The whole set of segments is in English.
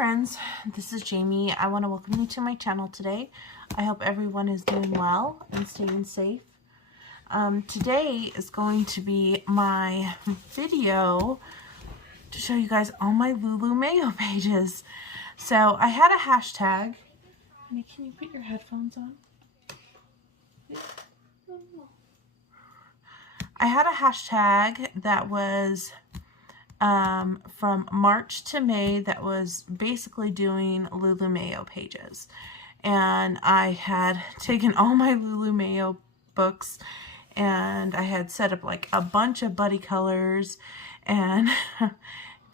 friends, this is Jamie. I want to welcome you to my channel today. I hope everyone is doing well and staying safe. Today is going to be my video to show you guys all my Lulu Mayo pages. So I had a hashtag. Honey, can you put your headphones on? I had a hashtag that was from March to May that was basically doing Lulu Mayo pages. And I had taken all my Lulu Mayo books and I had set up like a bunch of Buddycolors, and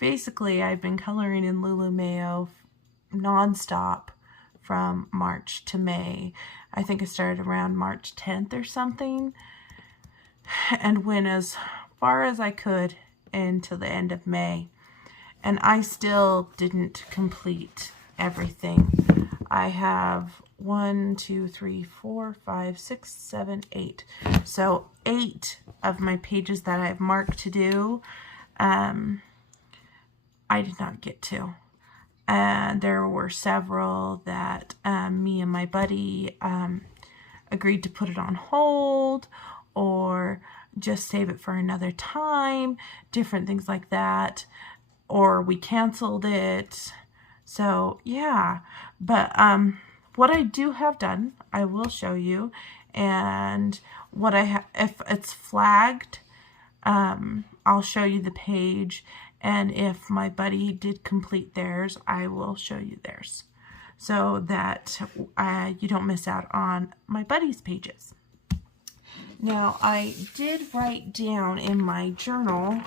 basically I've been coloring in Lulu Mayo non-stop from March to May. I think I started around March 10th or something and went as far as I could into the end of May, and I still didn't complete everything. I have 1, 2, 3, 4, 5, 6, 7, 8. So 8 of my pages that I've marked to do, I did not get to. And there were several that me and my buddy agreed to put it on hold or just save it for another time, different things like that, or we canceled it. So yeah, but what I do have done, I will show you, and what I have, if it's flagged, I'll show you the page, and if my buddy did complete theirs, I will show you theirs, so that you don't miss out on my buddy's pages. Now, I did write down in my journal,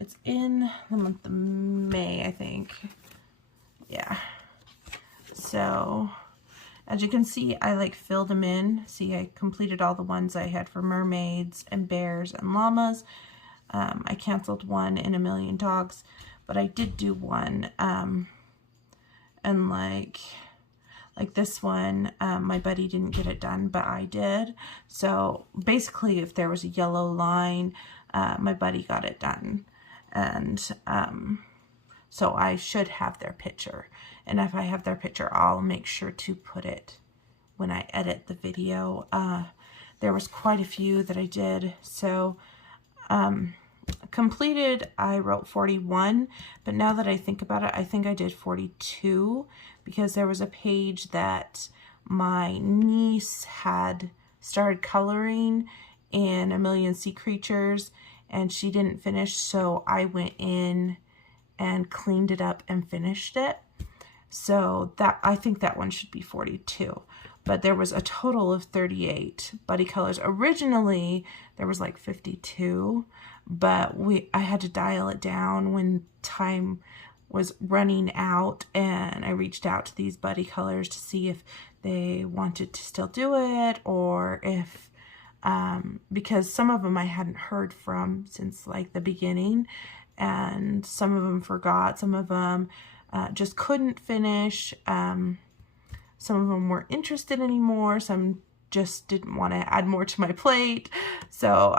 it's in the month of May, I think. Yeah. So, as you can see, I like filled them in. See, I completed all the ones I had for mermaids and bears and llamas. I canceled one in A Million Dogs, but I did do one. And like this one, my buddy didn't get it done, but I did. So basically, if there was a yellow line, my buddy got it done. And so I should have their picture. And if I have their picture, I'll make sure to put it when I edit the video. There was quite a few that I did. So completed, I wrote 41, but now that I think about it, I think I did 42, because there was a page that my niece had started coloring in A Million Sea Creatures, and she didn't finish, so I went in and cleaned it up and finished it. So that, I think that one should be 42. But there was a total of 38 Buddycolors. Originally, there was like 52, but I had to dial it down when time was running out, and I reached out to these Buddycolors to see if they wanted to still do it, or if, because some of them I hadn't heard from since like the beginning, and some of them forgot, some of them just couldn't finish. Some of them weren't interested anymore. Some just didn't want to add more to my plate. So,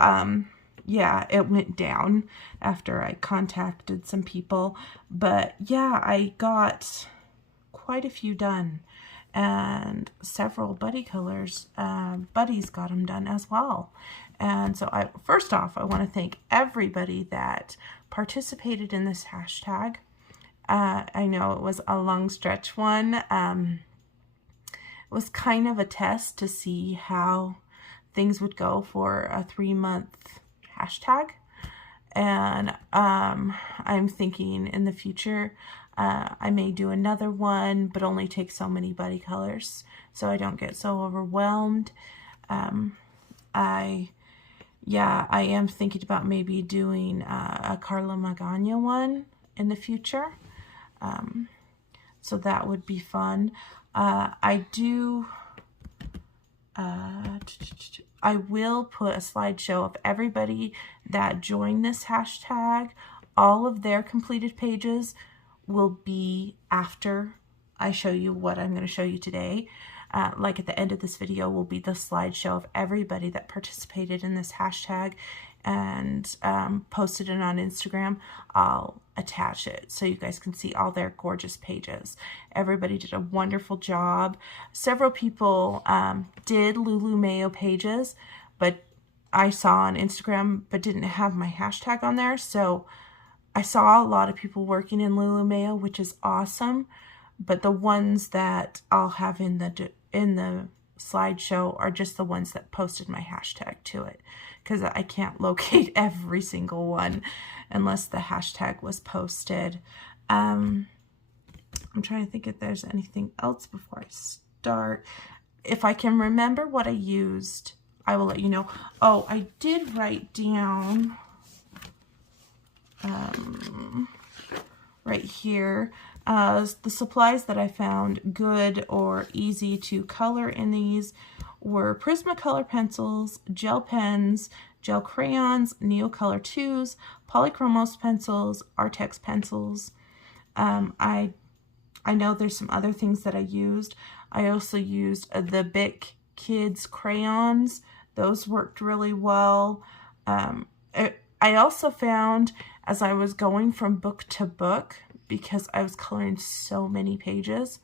yeah, it went down after I contacted some people. But yeah, I got quite a few done. And several Buddycolors, buddies got them done as well. And so first off, I want to thank everybody that participated in this hashtag. I know it was a long stretch one. It was kind of a test to see how things would go for a 3-month hashtag. And I'm thinking in the future, I may do another one, but only take so many Buddycolors so I don't get so overwhelmed. I am thinking about maybe doing a Carla Magana one in the future. So that would be fun. I will put a slideshow of everybody that joined this hashtag. All of their completed pages will be after I show you what I'm going to show you today. Like at the end of this video will be the slideshow of everybody that participated in this hashtag, and posted it on Instagram, I'll attach it so you guys can see all their gorgeous pages. Everybody did a wonderful job. Several people did Lulu Mayo pages, but I saw on Instagram but didn't have my hashtag on there, so I saw a lot of people working in Lulu Mayo, which is awesome, but the ones that I'll have in the slideshow are just the ones that posted my hashtag to it, because I can't locate every single one unless the hashtag was posted. I'm trying to think if there's anything else before I start. If I can remember what I used, I will let you know. Oh, I did write down right here the supplies that I found good or easy to color in these were Prismacolor pencils, gel pens, gel crayons, Neocolor 2s, Polychromos pencils, Artex pencils. I know there's some other things that I used. I also used the Bic Kids crayons. Those worked really well. I also found, as I was going from book to book, because I was coloring so many pages,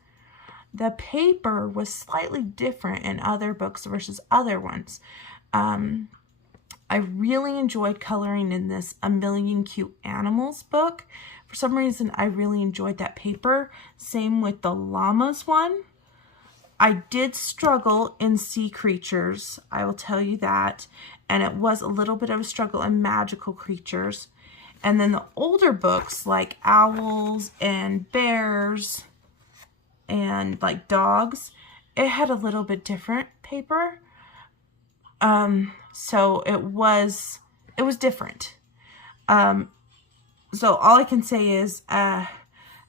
the paper was slightly different in other books versus other ones. I really enjoyed coloring in this A Million Cute Animals book. For some reason, I really enjoyed that paper. Same with the Llamas one. I did struggle in Sea Creatures, I will tell you that, and it was a little bit of a struggle in Magical Creatures. And then the older books like Owls and Bears and like Dogs, it had a little bit different paper. So it was different. So all I can say is, out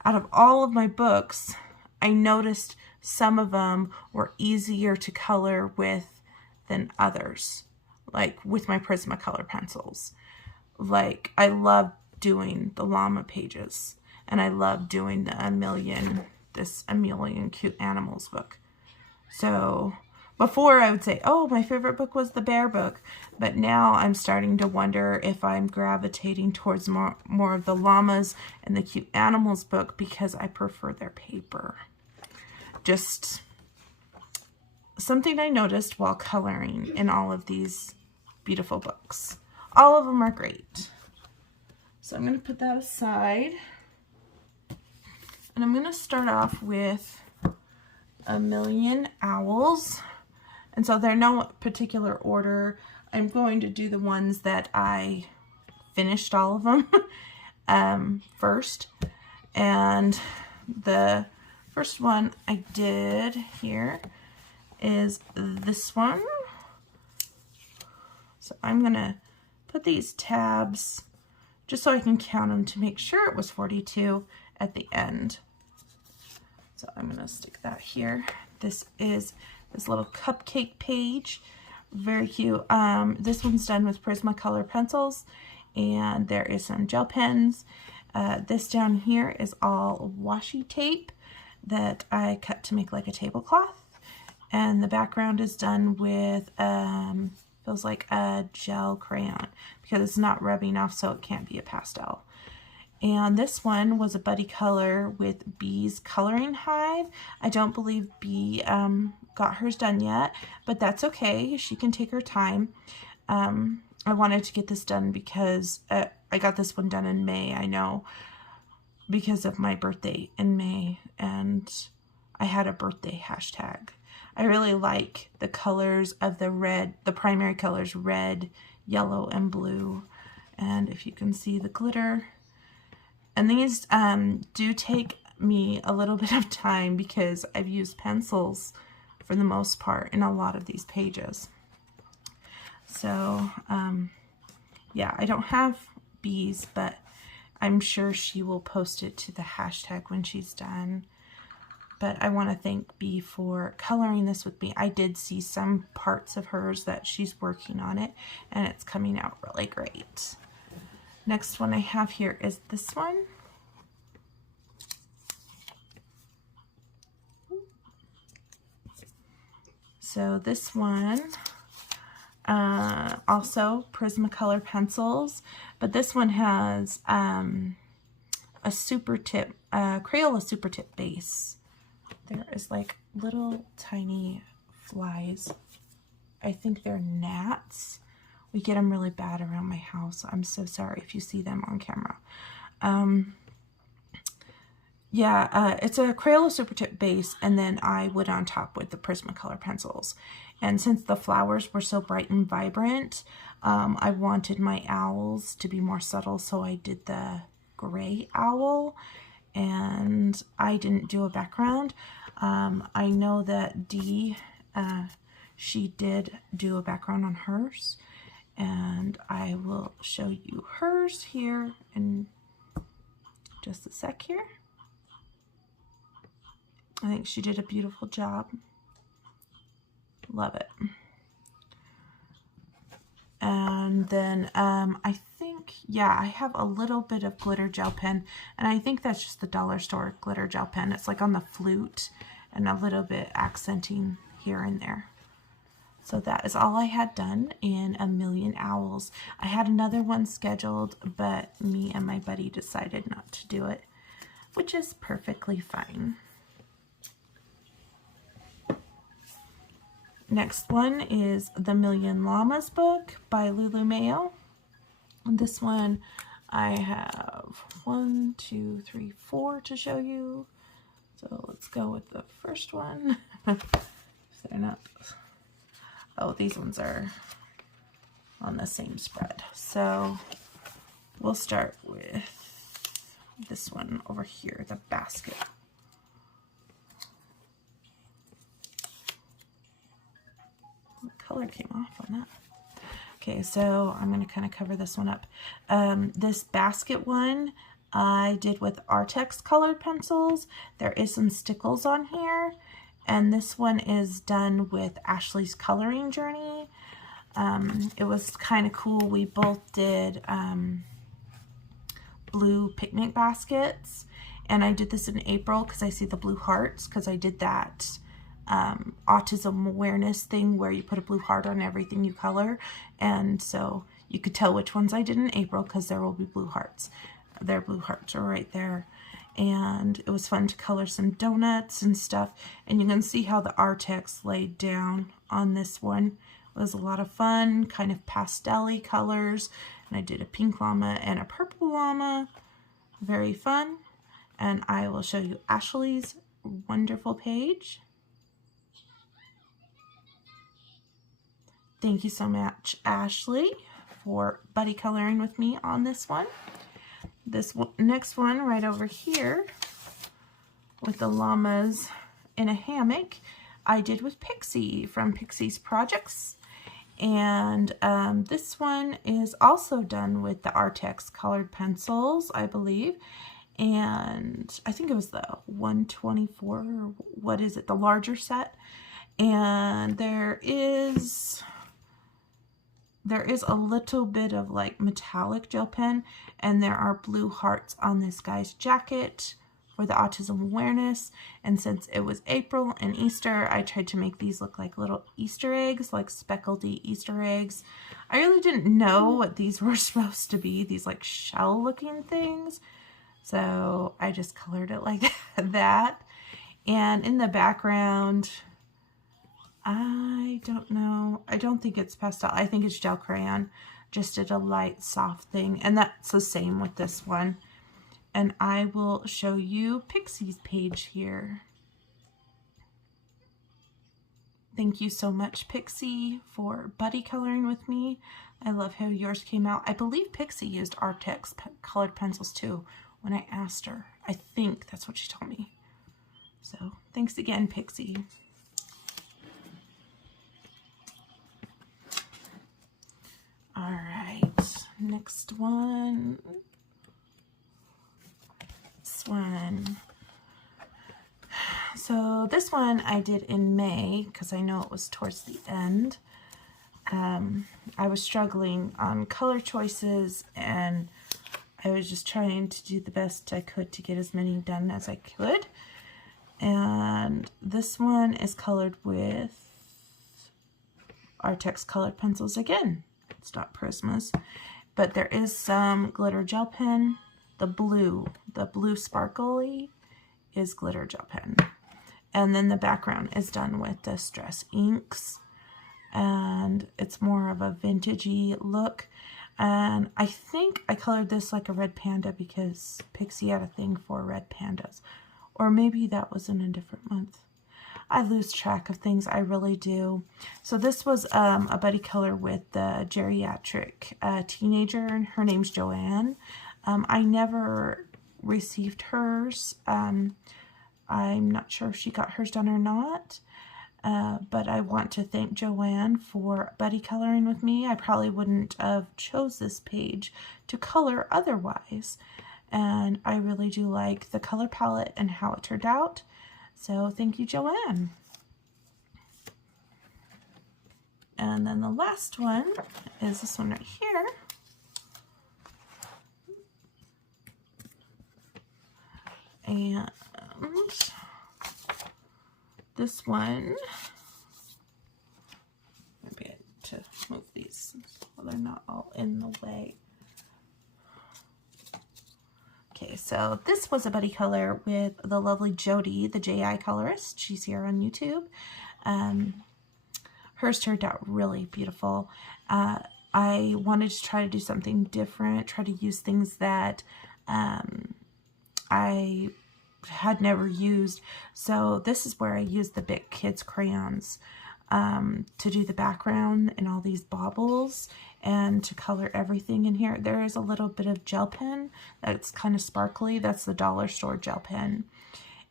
of all of my books, I noticed some of them were easier to color with than others, like with my Prismacolor pencils. Like, I love doing the Llama pages, and I love doing the A Million Cute Animals book. So before I would say, oh, my favorite book was the bear book, but now I'm starting to wonder if I'm gravitating towards more of the Llamas and the Cute Animals book because I prefer their paper. Just something I noticed while coloring in all of these beautiful books. All of them are great. So I'm going to put that aside. And I'm going to start off with A Million Owls. And so they're no particular order. I'm going to do the ones that I finished all of them first. And the first one I did here is this one. So I'm going to put these tabs just so I can count them to make sure it was 42 at the end. So I'm going to stick that here. This is this little cupcake page. Very cute. This one's done with Prismacolor pencils, and there is some gel pens. This down here is all washi tape that I cut to make like a tablecloth. And the background is done with feels like a gel crayon because it's not rubbing off, so it can't be a pastel. And this one was a Buddycolor with Bee's Coloring Hive. I don't believe Bee got hers done yet, but that's okay. She can take her time. I wanted to get this done because I got this one done in May, I know, because of my birthday in May, and I had a birthday hashtag. I really like the colors of the red, the primary colors, red, yellow, and blue. And if you can see the glitter. And these do take me a little bit of time because I've used pencils for the most part in a lot of these pages. So, yeah, I don't have Bees, but I'm sure she will post it to the hashtag when she's done. But I want to thank Bee for coloring this with me. I did see some parts of hers that she's working on it, and it's coming out really great. Next one I have here is this one. So this one, Also Prismacolor pencils, but this one has a super tip, Crayola super tip base. There is like little tiny flies. I think they're gnats. We get them really bad around my house. I'm so sorry if you see them on camera. It's a Crayola super tip base, and then I would on top with the Prismacolor pencils. And since the flowers were so bright and vibrant, I wanted my owls to be more subtle, so I did the gray owl, and I didn't do a background. I know that Dee, she did do a background on hers, and I will show you hers here in just a sec here. I think she did a beautiful job. Love it. And then I think, yeah, I have a little bit of glitter gel pen, and I think that's just the dollar store glitter gel pen. It's like on the flute and a little bit accenting here and there. So that is all I had done in A Million Owls. I had another one scheduled, but me and my buddy decided not to do it, which is perfectly fine. Next one is The Million Llamas book by Lulu Mayo. This one I have 1, 2, 3, 4 to show you. So let's go with the first one. They're not. Oh, these ones are on the same spread. So we'll start with this one over here, the basket. The color came off on that. Okay, so I'm going to kind of cover this one up. This basket one I did with Artex colored pencils. There is some stickles on here. And this one is done with Ashley's Coloring Journey. It was kind of cool. We both did blue picnic baskets. And I did this in April because I see the blue hearts, because I did that autism awareness thing where you put a blue heart on everything you color. And so you could tell which ones I did in April because there will be blue hearts. Their blue hearts are right there. And it was fun to color some donuts and stuff. And you can see how the Artex laid down on this one. It was a lot of fun, kind of pastel-y colors. And I did a pink llama and a purple llama. Very fun. And I will show you Ashley's wonderful page. Thank you so much, Ashley, for buddy coloring with me on this one. This next one right over here with the llamas in a hammock, I did with Pixie from Pixie's Projects. And this one is also done with the Artex colored pencils, I believe. And I think it was the 124, or what is it, the larger set. And there is a little bit of like metallic gel pen, and there are blue hearts on this guy's jacket for the autism awareness. And since it was April and Easter, I tried to make these look like little Easter eggs, like speckledy Easter eggs. I really didn't know what these were supposed to be, these like shell looking things. So I just colored it like that. And in the background, I don't know. I don't think it's pastel. I think it's gel crayon. Just did a light, soft thing. And that's the same with this one. And I will show you Pixie's page here. Thank you so much, Pixie, for buddy coloring with me. I love how yours came out. I believe Pixie used Artex colored pencils too when I asked her. I think that's what she told me. So thanks again, Pixie. All right, next one. This one. So this one I did in May because I know it was towards the end. I was struggling on color choices, and I was just trying to do the best I could to get as many done as I could. And this one is colored with Artex colored pencils again. It's not Prismas, but there is some glitter gel pen. The blue sparkly is glitter gel pen. And then the background is done with Distress inks, and it's more of a vintagey look. And I think I colored this like a red panda because Pixie had a thing for red pandas. Or maybe that was in a different month. I lose track of things, I really do. So this was a buddy color with the geriatric teenager, and her name's Joanne. I never received hers. I'm not sure if she got hers done or not, but I want to thank Joanne for buddy coloring with me. I probably wouldn't have chose this page to color otherwise, and I really do like the color palette and how it turned out. So thank you, Joanne. And then the last one is this one right here. And this one, maybe I need to move these so they're not all in the way. Okay, so this was a buddy color with the lovely Jody, the JI colorist. She's here on YouTube. Hers turned out really beautiful. I wanted to try to do something different, try to use things that I had never used. So this is where I used the Bic Kids crayons to do the background and all these baubles and to color everything in here. There is a little bit of gel pen that's kind of sparkly. That's the dollar store gel pen.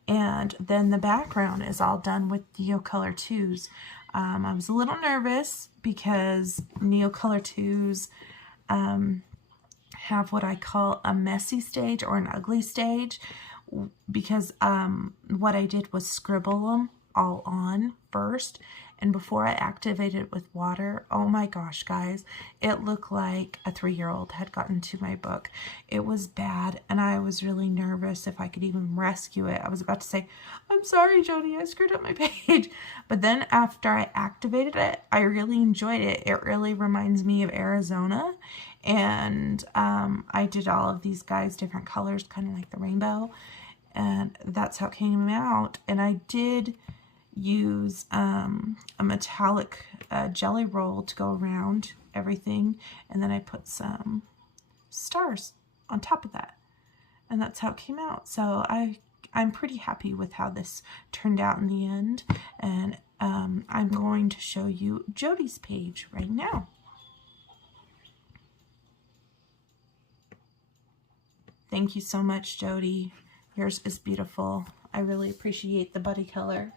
And then the background is all done with Neocolor 2s. I was a little nervous because Neocolor 2s have what I call a messy stage or an ugly stage, because what I did was scribble them all on first, and before I activated it with water, oh my gosh, guys, it looked like a 3-year-old had gotten to my book. It was bad, and I was really nervous if I could even rescue it. I was about to say, I'm sorry, Jody, I screwed up my page. But then after I activated it, I really enjoyed it. It really reminds me of Arizona. And I did all of these guys different colors, kind of like the rainbow. And that's how it came out. And I did use a metallic jelly roll to go around everything, and then I put some stars on top of that, and that's how it came out. So I'm pretty happy with how this turned out in the end, and I'm going to show you Jody's page right now. Thank you so much, Jody. Yours is beautiful. I really appreciate the buddy color.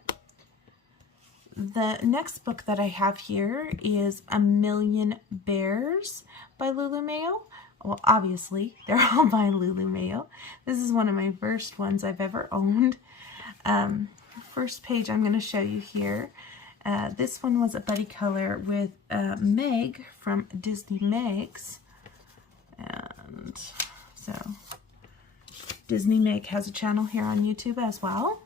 The next book that I have here is A Million Bears by Lulu Mayo. Well, obviously, they're all by Lulu Mayo. This is one of my first ones I've ever owned. First page I'm going to show you here. This one was a buddy color with Meg from Disney Megs. And so Disney Meg has a channel here on YouTube as well.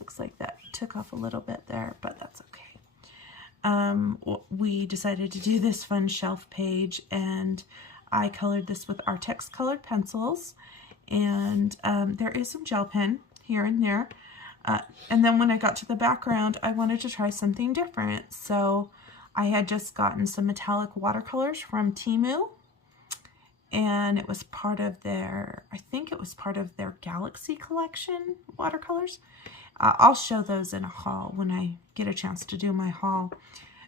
Looks like that took off a little bit there, but that's okay. We decided to do this fun shelf page, and I colored this with Artex colored pencils, and there is some gel pen here and there. And then when I got to the background, I wanted to try something different. So I had just gotten some metallic watercolors from Temu, and it was part of their, I think it was part of their Galaxy collection watercolors. I'll show those in a haul when I get a chance to do my haul.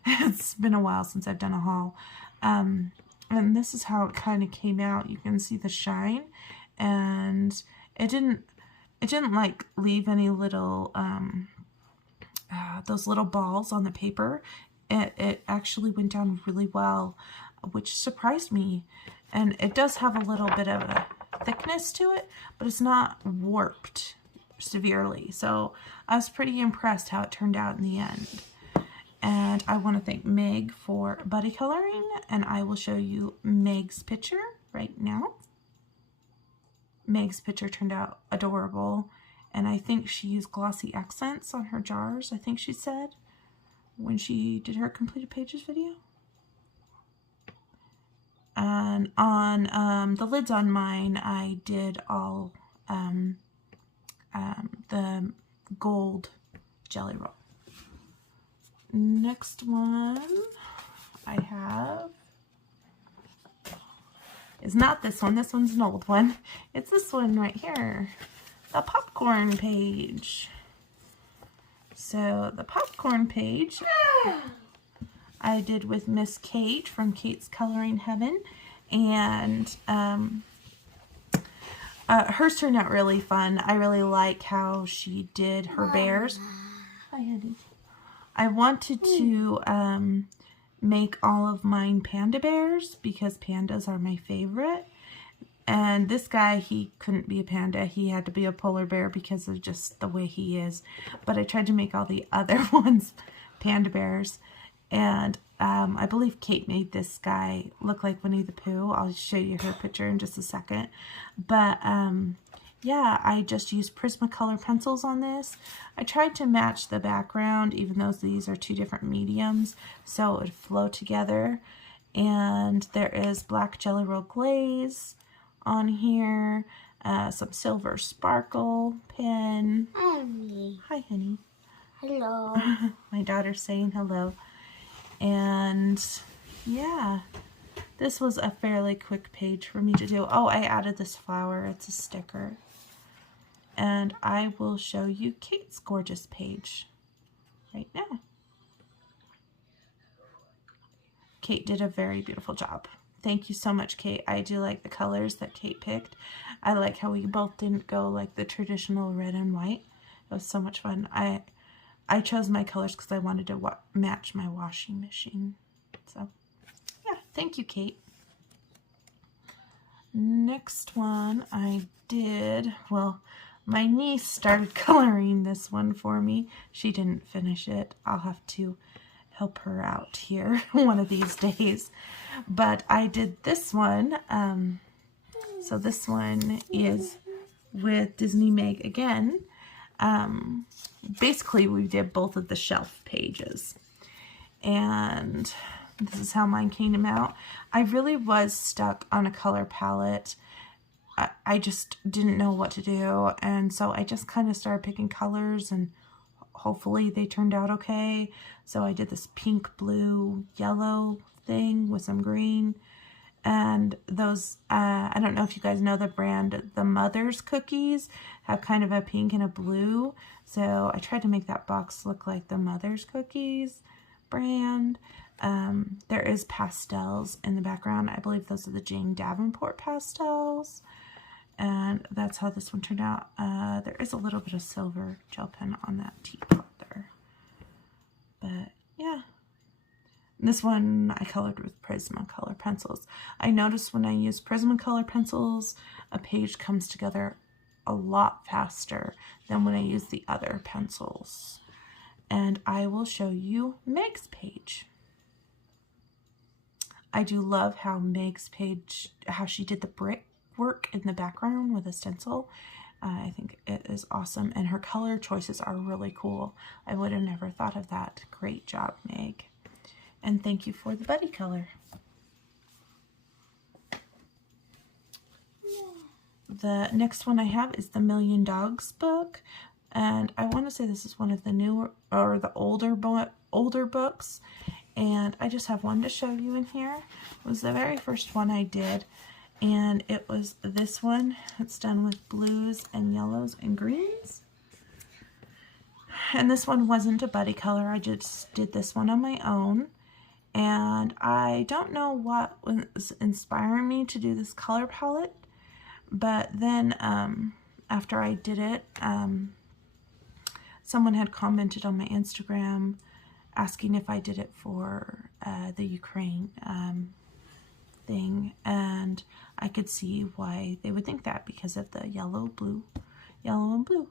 It's been a while since I've done a haul. And this is how it kind of came out. You can see the shine, and it didn't like leave any little those little balls on the paper. It actually went down really well, which surprised me. And it does have a little bit of a thickness to it, but it's not warped severely. So I was pretty impressed how it turned out in the end. And I want to thank Meg for buddy coloring, and I will show you Meg's picture right now. Meg's picture turned out adorable, and I think she used glossy accents on her jars, I think she said. when she did her completed pages video. And on the lids on mine, I did all the gold jelly roll. Next one I have is not this one. This one's an old one. It's this one right here, the popcorn page. So the popcorn page I did with Miss Kate from Kate's Coloring Heaven, and hers turned out really fun. I really like how she did her bears. Hi, honey. I wanted to make all of mine panda bears because pandas are my favorite. And this guy, he couldn't be a panda. He had to be a polar bear because of just the way he is. But I tried to make all the other ones panda bears. And I believe Kate made this guy look like Winnie the Pooh. I'll show you her picture in just a second. But yeah, I just used Prismacolor pencils on this. I tried to match the background, even though these are two different mediums, so it would flow together. And there is black Jelly Roll glaze on here, some silver sparkle pen. Mommy. Hi, honey. Hello. My daughter's saying hello. And yeah, this was a fairly quick page for me to do. Oh, I added this flower. It's a sticker. And I will show you Kate's gorgeous page right now. Kate did a very beautiful job. Thank you so much, Kate. I do like the colors that Kate picked. I like how we both didn't go like the traditional red and white. It was so much fun. I chose my colors because I wanted to match my washing machine. So, yeah, thank you, Kate. Next one I did, well, my niece started coloring this one for me. She didn't finish it. I'll have to help her out here one of these days. But I did this one. So this one is with Disney Meg again. Basically, we did both of the shelf pages. And this is how mine came out. I really was stuck on a color palette. I just didn't know what to do, and so I just kind of started picking colors, and hopefully they turned out okay. So I did this pink, blue, yellow thing with some green, and those, I don't know if you guys know the brand, the Mother's cookies have kind of a pink and a blue, so I tried to make that box look like the Mother's cookies brand. There is pastels in the background. I believe those are the Jane Davenport pastels. And that's how this one turned out. There is a little bit of silver gel pen on that teapot there. But yeah. This one I colored with Prismacolor pencils. I noticed when I use Prismacolor pencils, a page comes together a lot faster than when I use the other pencils. And I will show you Meg's page. I do love how Meg's page, how she did the brick work in the background with a stencil. I think it is awesome, and her color choices are really cool. I would have never thought of that. Great job, Meg. And thank you for the Buddycolor. The next one I have is the Million Dogs book, and I want to say this is one of the newer or the older books, and I just have one to show you in here. It was the very first one I did. And it was this one. It's done with blues and yellows and greens. And this one wasn't a Buddycolor. I just did this one on my own. And I don't know what was inspiring me to do this color palette. But then after I did it, someone had commented on my Instagram asking if I did it for the Ukraine thing, and I could see why they would think that because of the yellow, blue, yellow and blue.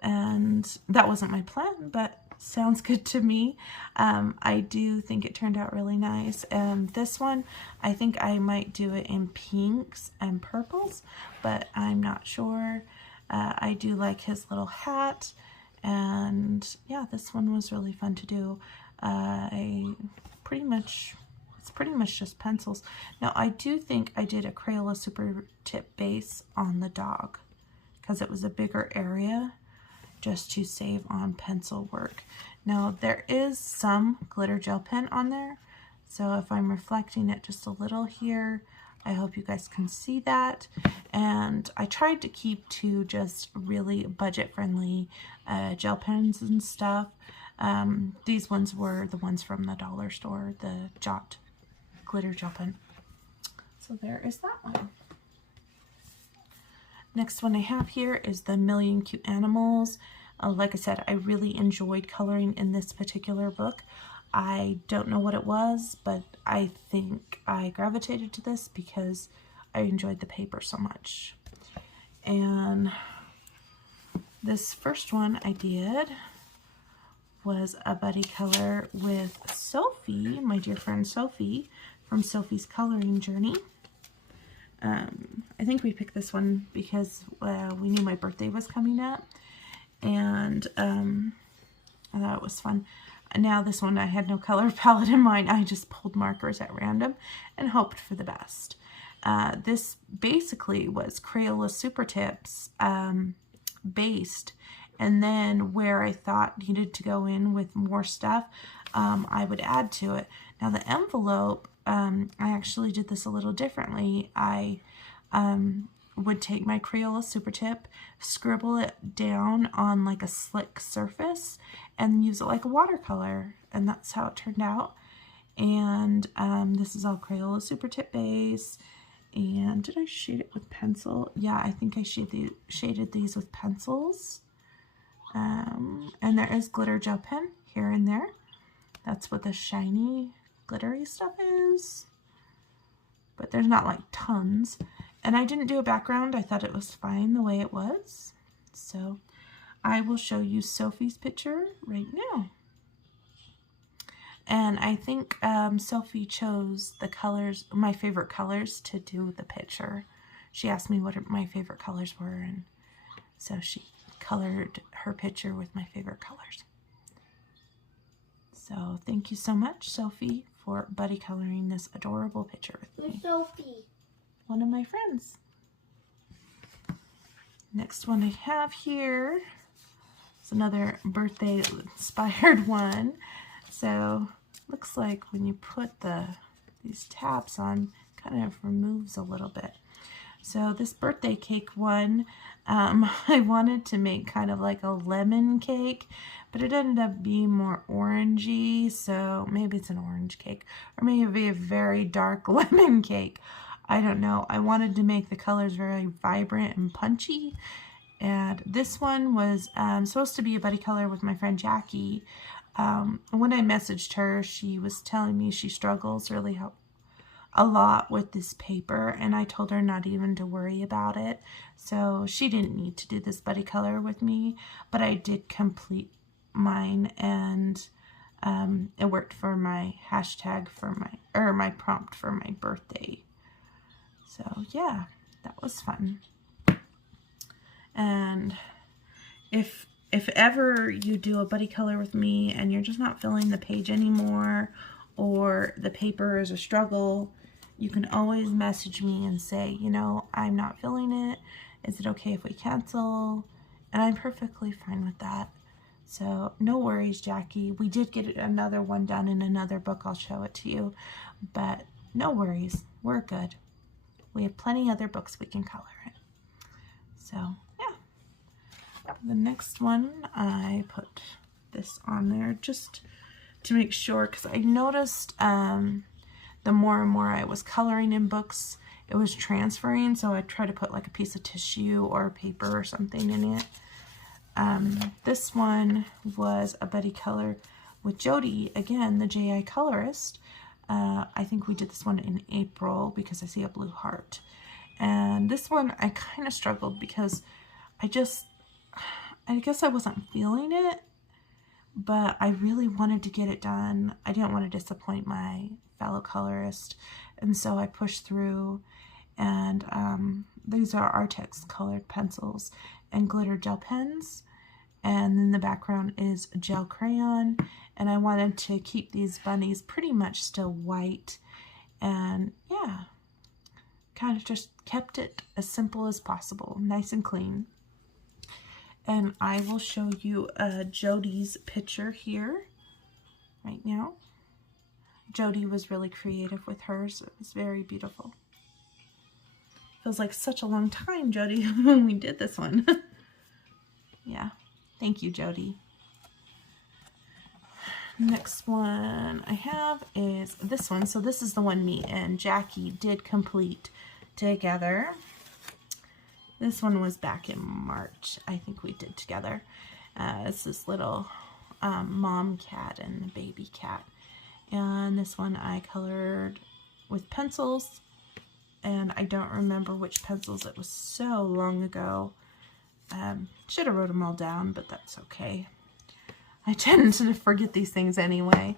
And that wasn't my plan, but sounds good to me. I do think it turned out really nice. And this one, I think I might do it in pinks and purples, but I'm not sure. I do like his little hat, and yeah, this one was really fun to do. It's pretty much just pencils. Now I do think I did a Crayola Super Tip base on the dog because it was a bigger area, just to save on pencil work. Now there is some glitter gel pen on there, so if I'm reflecting it just a little here, I hope you guys can see that. And I tried to keep to just really budget friendly gel pens and stuff. These ones were the ones from the dollar store, the Jot glitter gel pen. So there is that one. Next one I have here is the Million Cute Animals. Like I said, I really enjoyed coloring in this particular book. I don't know what it was, but I think I gravitated to this because I enjoyed the paper so much. And this first one I did was a buddy color with Sophie, my dear friend Sophie, from Sophie's Coloring Journey. I think we picked this one because we knew my birthday was coming up, and I thought it was fun. Now this one I had no color palette in mind. I just pulled markers at random and hoped for the best. This basically was Crayola Super Tips based, and then where I thought needed to go in with more stuff, I would add to it. Now the envelope, I actually did this a little differently. I would take my Crayola Super Tip, scribble it down on like a slick surface, and use it like a watercolor, and that's how it turned out. And this is all Crayola Super Tip base. And did I shade it with pencil? Yeah, I think I shaded these with pencils. And there is glitter gel pen here and there. That's what the shiny glittery stuff is, but there's not like tons. And I didn't do a background. I thought it was fine the way it was. So I will show you Sophie's picture right now. And I think Sophie chose the colors, my favorite colors, to do the picture. She asked me what my favorite colors were, and so she colored her picture with my favorite colors. So thank you so much, Sophie, for buddy coloring this adorable picture with me. Sophie. One of my friends. Next one I have here is another birthday inspired one. So looks like when you put these tabs on, kind of removes a little bit. So this birthday cake one, I wanted to make kind of like a lemon cake, but it ended up being more orangey, so maybe it's an orange cake, or maybe a very dark lemon cake. I don't know. I wanted to make the colors very vibrant and punchy, and this one was supposed to be a buddy color with my friend Jackie. When I messaged her, she was telling me she struggles really a lot with this paper, and I told her not even to worry about it. So she didn't need to do this buddy color with me, but I did complete mine, and it worked for my hashtag for my prompt for my birthday. So yeah, that was fun. And if ever you do a buddy color with me and you're just not filling the page anymore, or the paper is a struggle, you can always message me and say, you know, I'm not feeling it. Is it okay if we cancel? And I'm perfectly fine with that. So no worries, Jackie. We did get another one done in another book. I'll show it to you. But no worries. We're good. We have plenty other books we can color in. So yeah. The next one, I put this on there just to make sure, because I noticed the more and more I was coloring in books, it was transferring, so I try to put like a piece of tissue or paper or something in it. This one was a buddy color with Jody, again, the J.I. colorist. I think we did this one in April because I see a blue heart. And this one I kind of struggled because I guess I wasn't feeling it, but I really wanted to get it done. I didn't want to disappoint my fellow colorist, and so I pushed through. And these are Artex colored pencils and glitter gel pens, And then the background is gel crayon, and I wanted to keep these bunnies pretty much still white, and yeah, kind of just kept it as simple as possible, nice and clean. And I will show you Jody's picture here right now. Jody was really creative with hers. It was very beautiful. Feels like such a long time, Jody, when we did this one. Yeah, thank you, Jody. Next one I have is this one. So this is the one me and Jackie did complete together. This one was back in March, I think we did together. It's this little mom cat and baby cat. And this one I colored with pencils, and I don't remember which pencils. It was so long ago. Should have wrote them all down, but that's okay. I tend to forget these things anyway.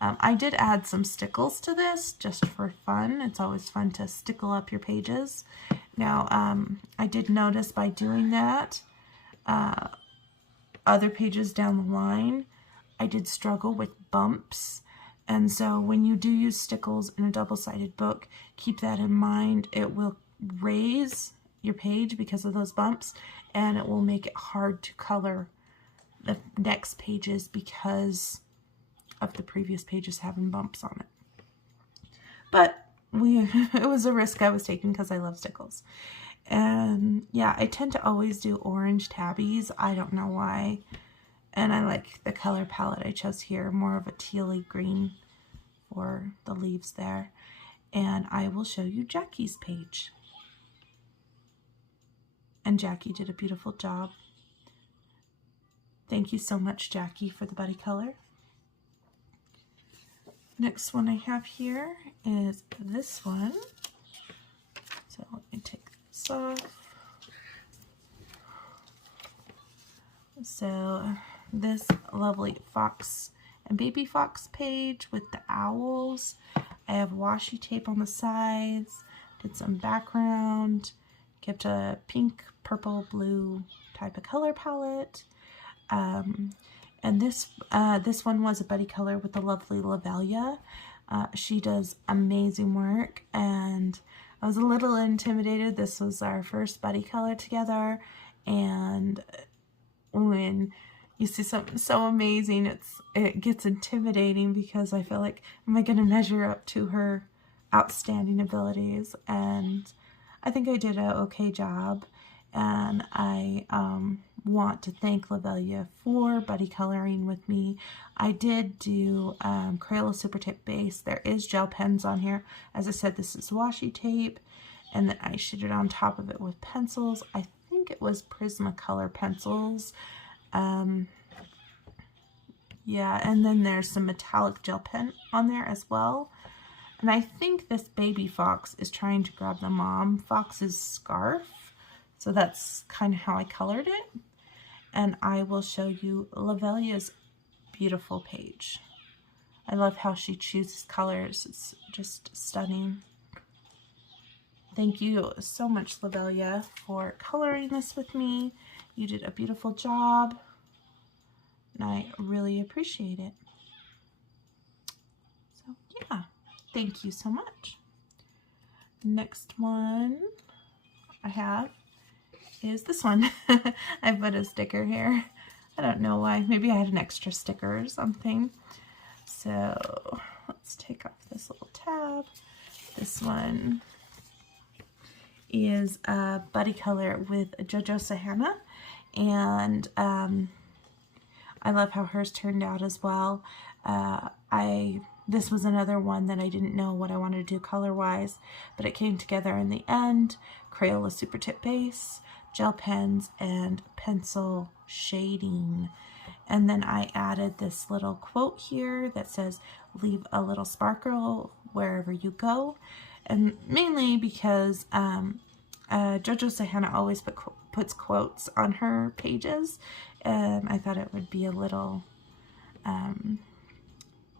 I did add some stickles to this just for fun. It's always fun to stickle up your pages. Now, I did notice by doing that, other pages down the line, I did struggle with bumps. And so when you do use stickles in a double-sided book, keep that in mind. It will raise your page because of those bumps, and it will make it hard to color the next pages because of the previous pages having bumps on it. But it was a risk I was taking because I love stickles. And yeah, I tend to always do orange tabbies. I don't know why. And I like the color palette I chose here, more of a tealy green for the leaves there. And I will show you Jackie's page. And Jackie did a beautiful job. Thank you so much, Jackie, for the Buddycolor. Next one I have here is this one. So let me take this off. So this lovely fox and baby fox page with the owls. I have washi tape on the sides, did some background, kept a pink, purple, blue type of color palette. And this one was a Buddycolor with the lovely Lavelia. She does amazing work, and I was a little intimidated. This was our first Buddycolor together, and when you see something so amazing, it gets intimidating because I feel like, am I going to measure up to her outstanding abilities? And I think I did an okay job, and I want to thank Lavelia for Buddycoloring with me. I did do Crayola Super Tip base. There is gel pens on here. As I said, this is washi tape, and then I sheeted on top of it with pencils. I think it was Prismacolor pencils. Yeah, and then there's some metallic gel pen on there as well. And I think this baby fox is trying to grab the mom fox's scarf. So that's kind of how I colored it. And I will show you Lavelia's beautiful page. I love how she chooses colors. It's just stunning. Thank you so much, Lavelia, for coloring this with me. You did a beautiful job, and I really appreciate it. So yeah, thank you so much. Next one I have is this one. I put a sticker here. I don't know why. Maybe I had an extra sticker or something. So let's take off this little tab. This one is a Buddycolor with JoJo Sahana, and I love how hers turned out as well. This was another one that I didn't know what I wanted to do color-wise, but it came together in the end. Crayola Super Tip base, gel pens, and pencil shading. And then I added this little quote here that says, "Leave a little sparkle wherever you go." And mainly because JoJo Sahana always puts quotes on her pages, and I thought it would be a little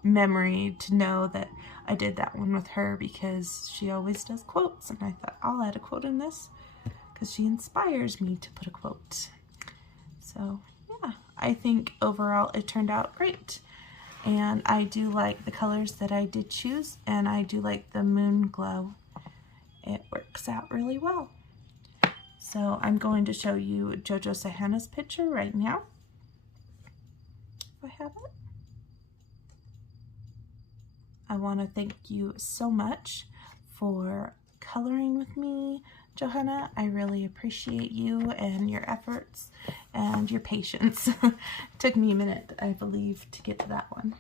memory to know that I did that one with her, because she always does quotes, and I thought I'll add a quote in this because she inspires me to put a quote. So yeah, I think overall it turned out great. And I do like the colors that I did choose, and I do like the moon glow. It works out really well. So I'm going to show you Jojo Sahana's picture right now. If I have it. I want to thank you so much for coloring with me, Johanna. I really appreciate you and your efforts and your patience. Took me a minute, I believe, to get to that one.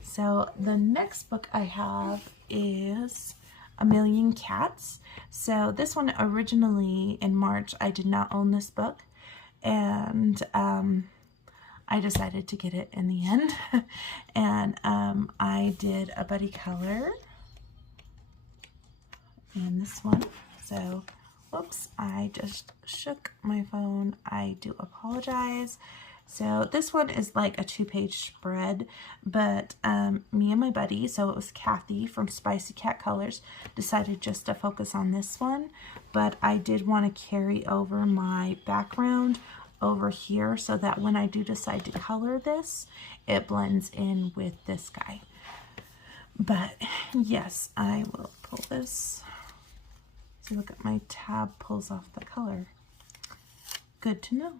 So the next book I have is A Million Cats. So this one originally in March, I did not own this book, and I decided to get it in the end. And I did a Buddycolor and this one. So, whoops, I just shook my phone. I do apologize. So this one is like a 2-page spread, but me and my buddy, so it was Kathy from Spicy Cat Colors, decided just to focus on this one. But I did want to carry over my background over here so that when I do decide to color this, it blends in with this guy. But yes, I will pull this. So look at my tab pulls off the color. Good to know.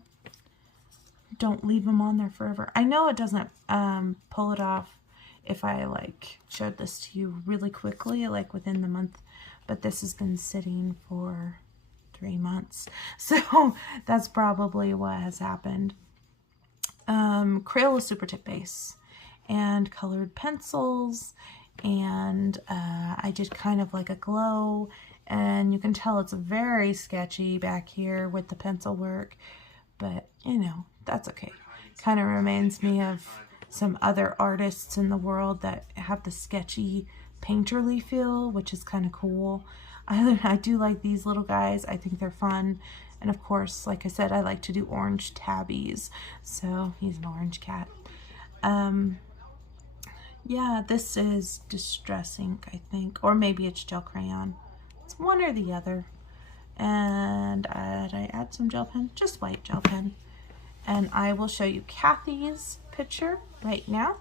Don't leave them on there forever. I know it doesn't pull it off if I like showed this to you really quickly, like within the month, but this has been sitting for 3 months, so that's probably what has happened. Crayola Super Tip Base and colored pencils, and I did kind of like a glow, and you can tell it's very sketchy back here with the pencil work, but you know, that's okay. Kind of reminds me of some other artists in the world that have the sketchy painterly feel, which is kind of cool. I do like these little guys. I think they're fun. And of course, like I said, I like to do orange tabbies. So he's an orange cat. Yeah, this is Distress ink, I think. Or maybe it's gel crayon. It's one or the other. And did I add some gel pen? Just white gel pen. And I will show you Kathy's picture right now.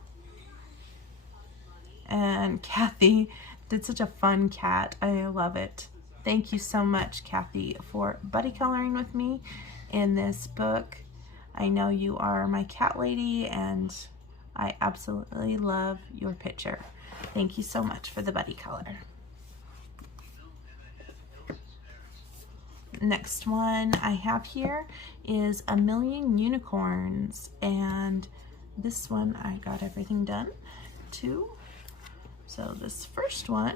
And Kathy did such a fun cat. I love it. Thank you so much, Kathy, for buddy coloring with me in this book. I know you are my cat lady, and I absolutely love your picture. Thank you so much for the buddy color. Next one I have here is A Million Unicorns, and this one I got everything done too. So this first one,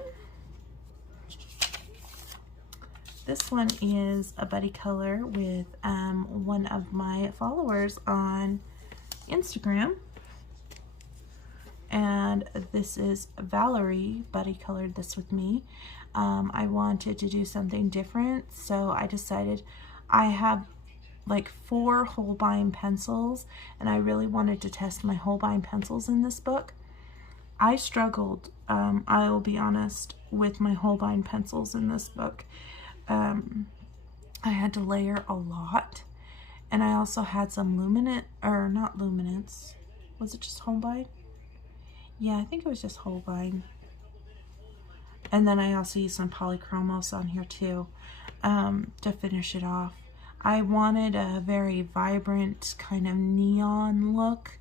this one is a buddy color with one of my followers on Instagram, and this is Valerie buddy colored this with me. I wanted to do something different, so I decided I have like 4 Holbein pencils, and I really wanted to test my Holbein pencils in this book. I struggled, I will be honest, with my Holbein pencils in this book. I had to layer a lot, and I also had some luminant, or not luminance, was it just Holbein? Yeah, I think it was just Holbein. And then I also used some polychromos on here too, to finish it off. I wanted a very vibrant kind of neon look,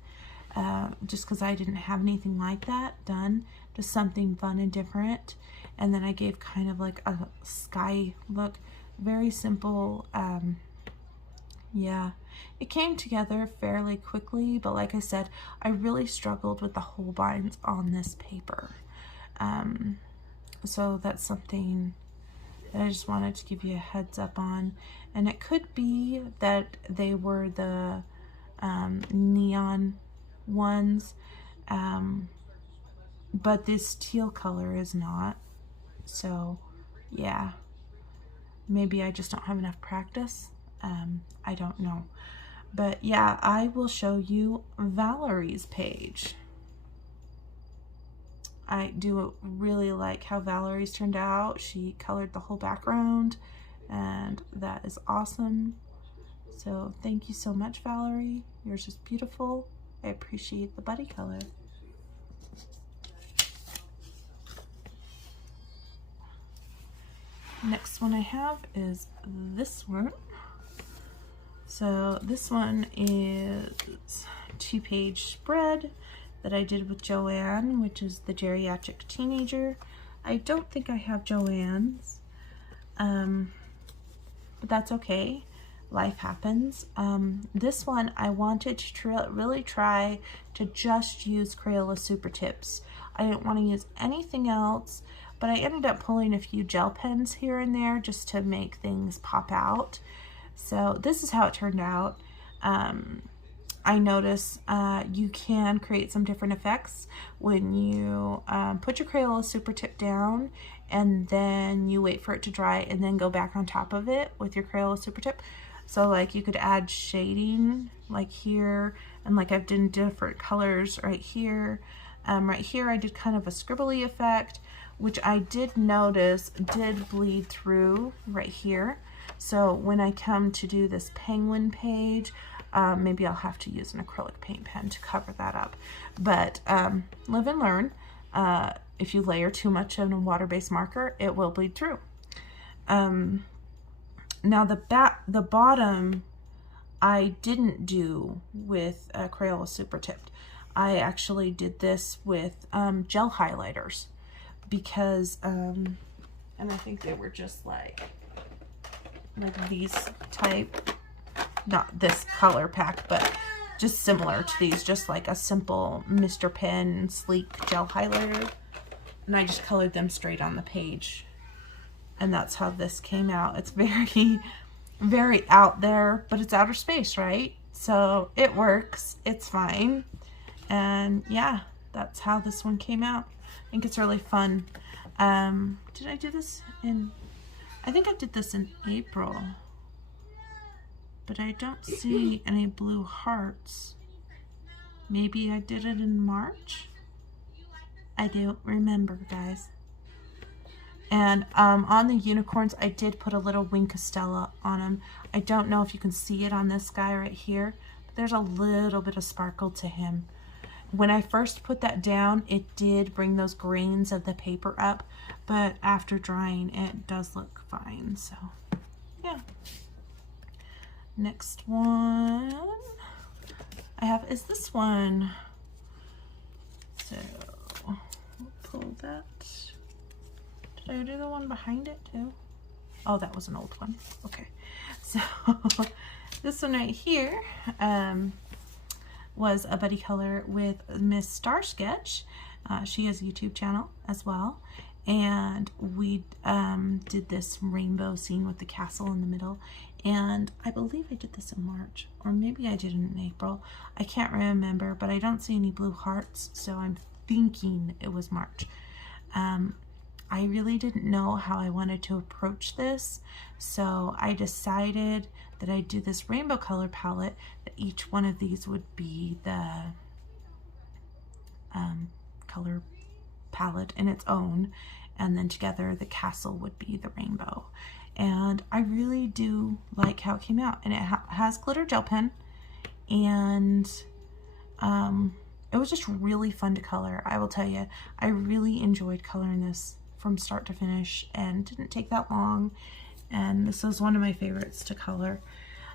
just because I didn't have anything like that done, just something fun and different. And then I gave kind of like a sky look, very simple. Yeah, it came together fairly quickly, but like I said, I really struggled with the Holbeins on this paper. So that's something that I just wanted to give you a heads up on. And it could be that they were the neon ones, but this teal color is not. So yeah, maybe I just don't have enough practice. I don't know. But yeah, I will show you Valerie's page. I do really like how Valerie's turned out. She colored the whole background, and that is awesome. So thank you so much, Valerie. Yours is beautiful. I appreciate the Buddycolor. Next one I have is this one. So this one is 2-page spread that I did with Joanne, which is the geriatric teenager. I don't think I have Joanne's, but that's okay. Life happens. This one I wanted to really try to just use Crayola Super Tips. I didn't want to use anything else, but I ended up pulling a few gel pens here and there just to make things pop out. So this is how it turned out. I notice you can create some different effects when you put your Crayola Super Tip down and then you wait for it to dry and then go back on top of it with your Crayola Super Tip. So like you could add shading like here, and like I've done different colors right here. Right here I did kind of a scribbly effect, which I did notice did bleed through right here. So when I come to do this penguin page, maybe I'll have to use an acrylic paint pen to cover that up. But live and learn. If you layer too much on a water-based marker, it will bleed through. Now the bottom I didn't do with Crayola Super Tipped. I actually did this with gel highlighters because, and I think they were just like these type, not this color pack, but just similar to these, just like a simple Mr. Pen sleek gel highlighter. And I just colored them straight on the page. And that's how this came out. It's very, very out there, but it's outer space, right? So it works, it's fine. And yeah, that's how this one came out. I think it's really fun. Did I do this in, I think I did this in April, but I don't see any blue hearts. Maybe I did it in March? I don't remember, guys. And on the unicorns, I did put a little wing castella on them. I don't know if you can see it on this guy right here, but there's a little bit of sparkle to him. When I first put that down, it did bring those grains of the paper up, but after drying, it does look fine. So, yeah. Next one I have is this one. So, we'll pull that. Did I do the one behind it too? Oh, that was an old one. Okay. So, this one right here, was a Buddycolor with Miss Star Sketch. She has a YouTube channel as well, and we did this rainbow scene with the castle in the middle, and I believe I did this in March, or maybe I did it in April. I can't remember, but I don't see any blue hearts, so I'm thinking it was March. I really didn't know how I wanted to approach this, so I decided that I'd do this rainbow color palette, that each one of these would be the color palette in its own, and then together the castle would be the rainbow. And I really do like how it came out, and it has glitter gel pen, and it was just really fun to color. I will tell you, I really enjoyed coloring this from start to finish, and didn't take that long, and this was one of my favorites to color.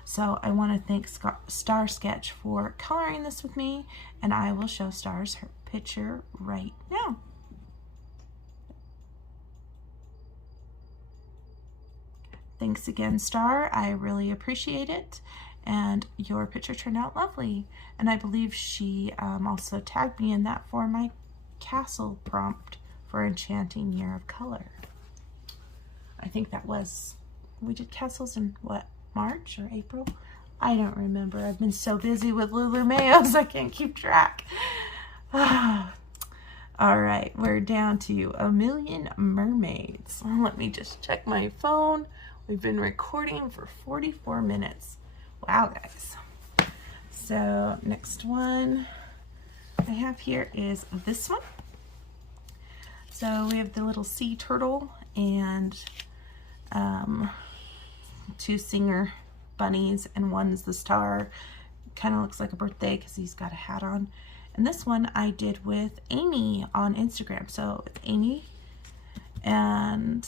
So I want to thank Star Sketch for coloring this with me, and I will show Star's her picture right now. Thanks again, Star. I really appreciate it, and your picture turned out lovely. And I believe she also tagged me in that for my castle prompt for Enchanting Year of Color. I think that was, we did castles in what, March or April? I don't remember. I've been so busy with Lulu Mayos, I can't keep track. All right, we're down to A Million Mermaids. Let me just check my phone. We've been recording for 44 minutes. Wow, guys. So next one I have here is this one. So we have the little sea turtle and two singer bunnies, and one's the star kind of looks like a birthday because he's got a hat on. And this one I did with Amy on Instagram. So it's Amy, and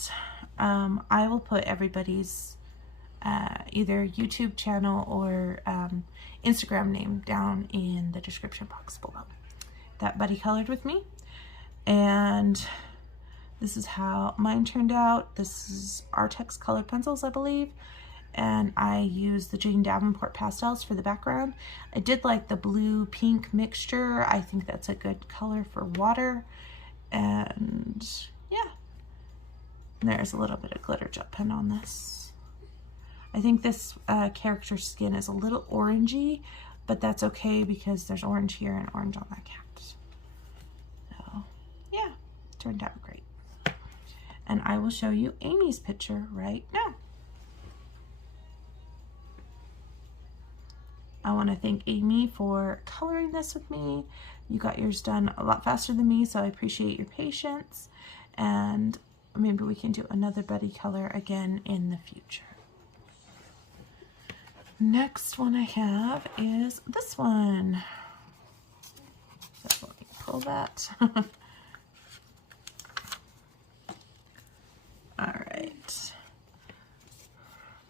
I will put everybody's either YouTube channel or Instagram name down in the description box below. That Buddy colored with me, and this is how mine turned out. This is Artex colored pencils, I believe, and I used the Jane Davenport pastels for the background. I did like the blue pink mixture. I think that's a good color for water, and yeah, there's a little bit of glitter gel pen on this. I think this character's skin is a little orangey, but that's okay because there's orange here and orange on that cat. So yeah, turned out great. And I will show you Amy's picture right now. I want to thank Amy for coloring this with me. You got yours done a lot faster than me, so I appreciate your patience. And maybe we can do another buddy color again in the future. Next one I have is this one. So let me pull that. Alright.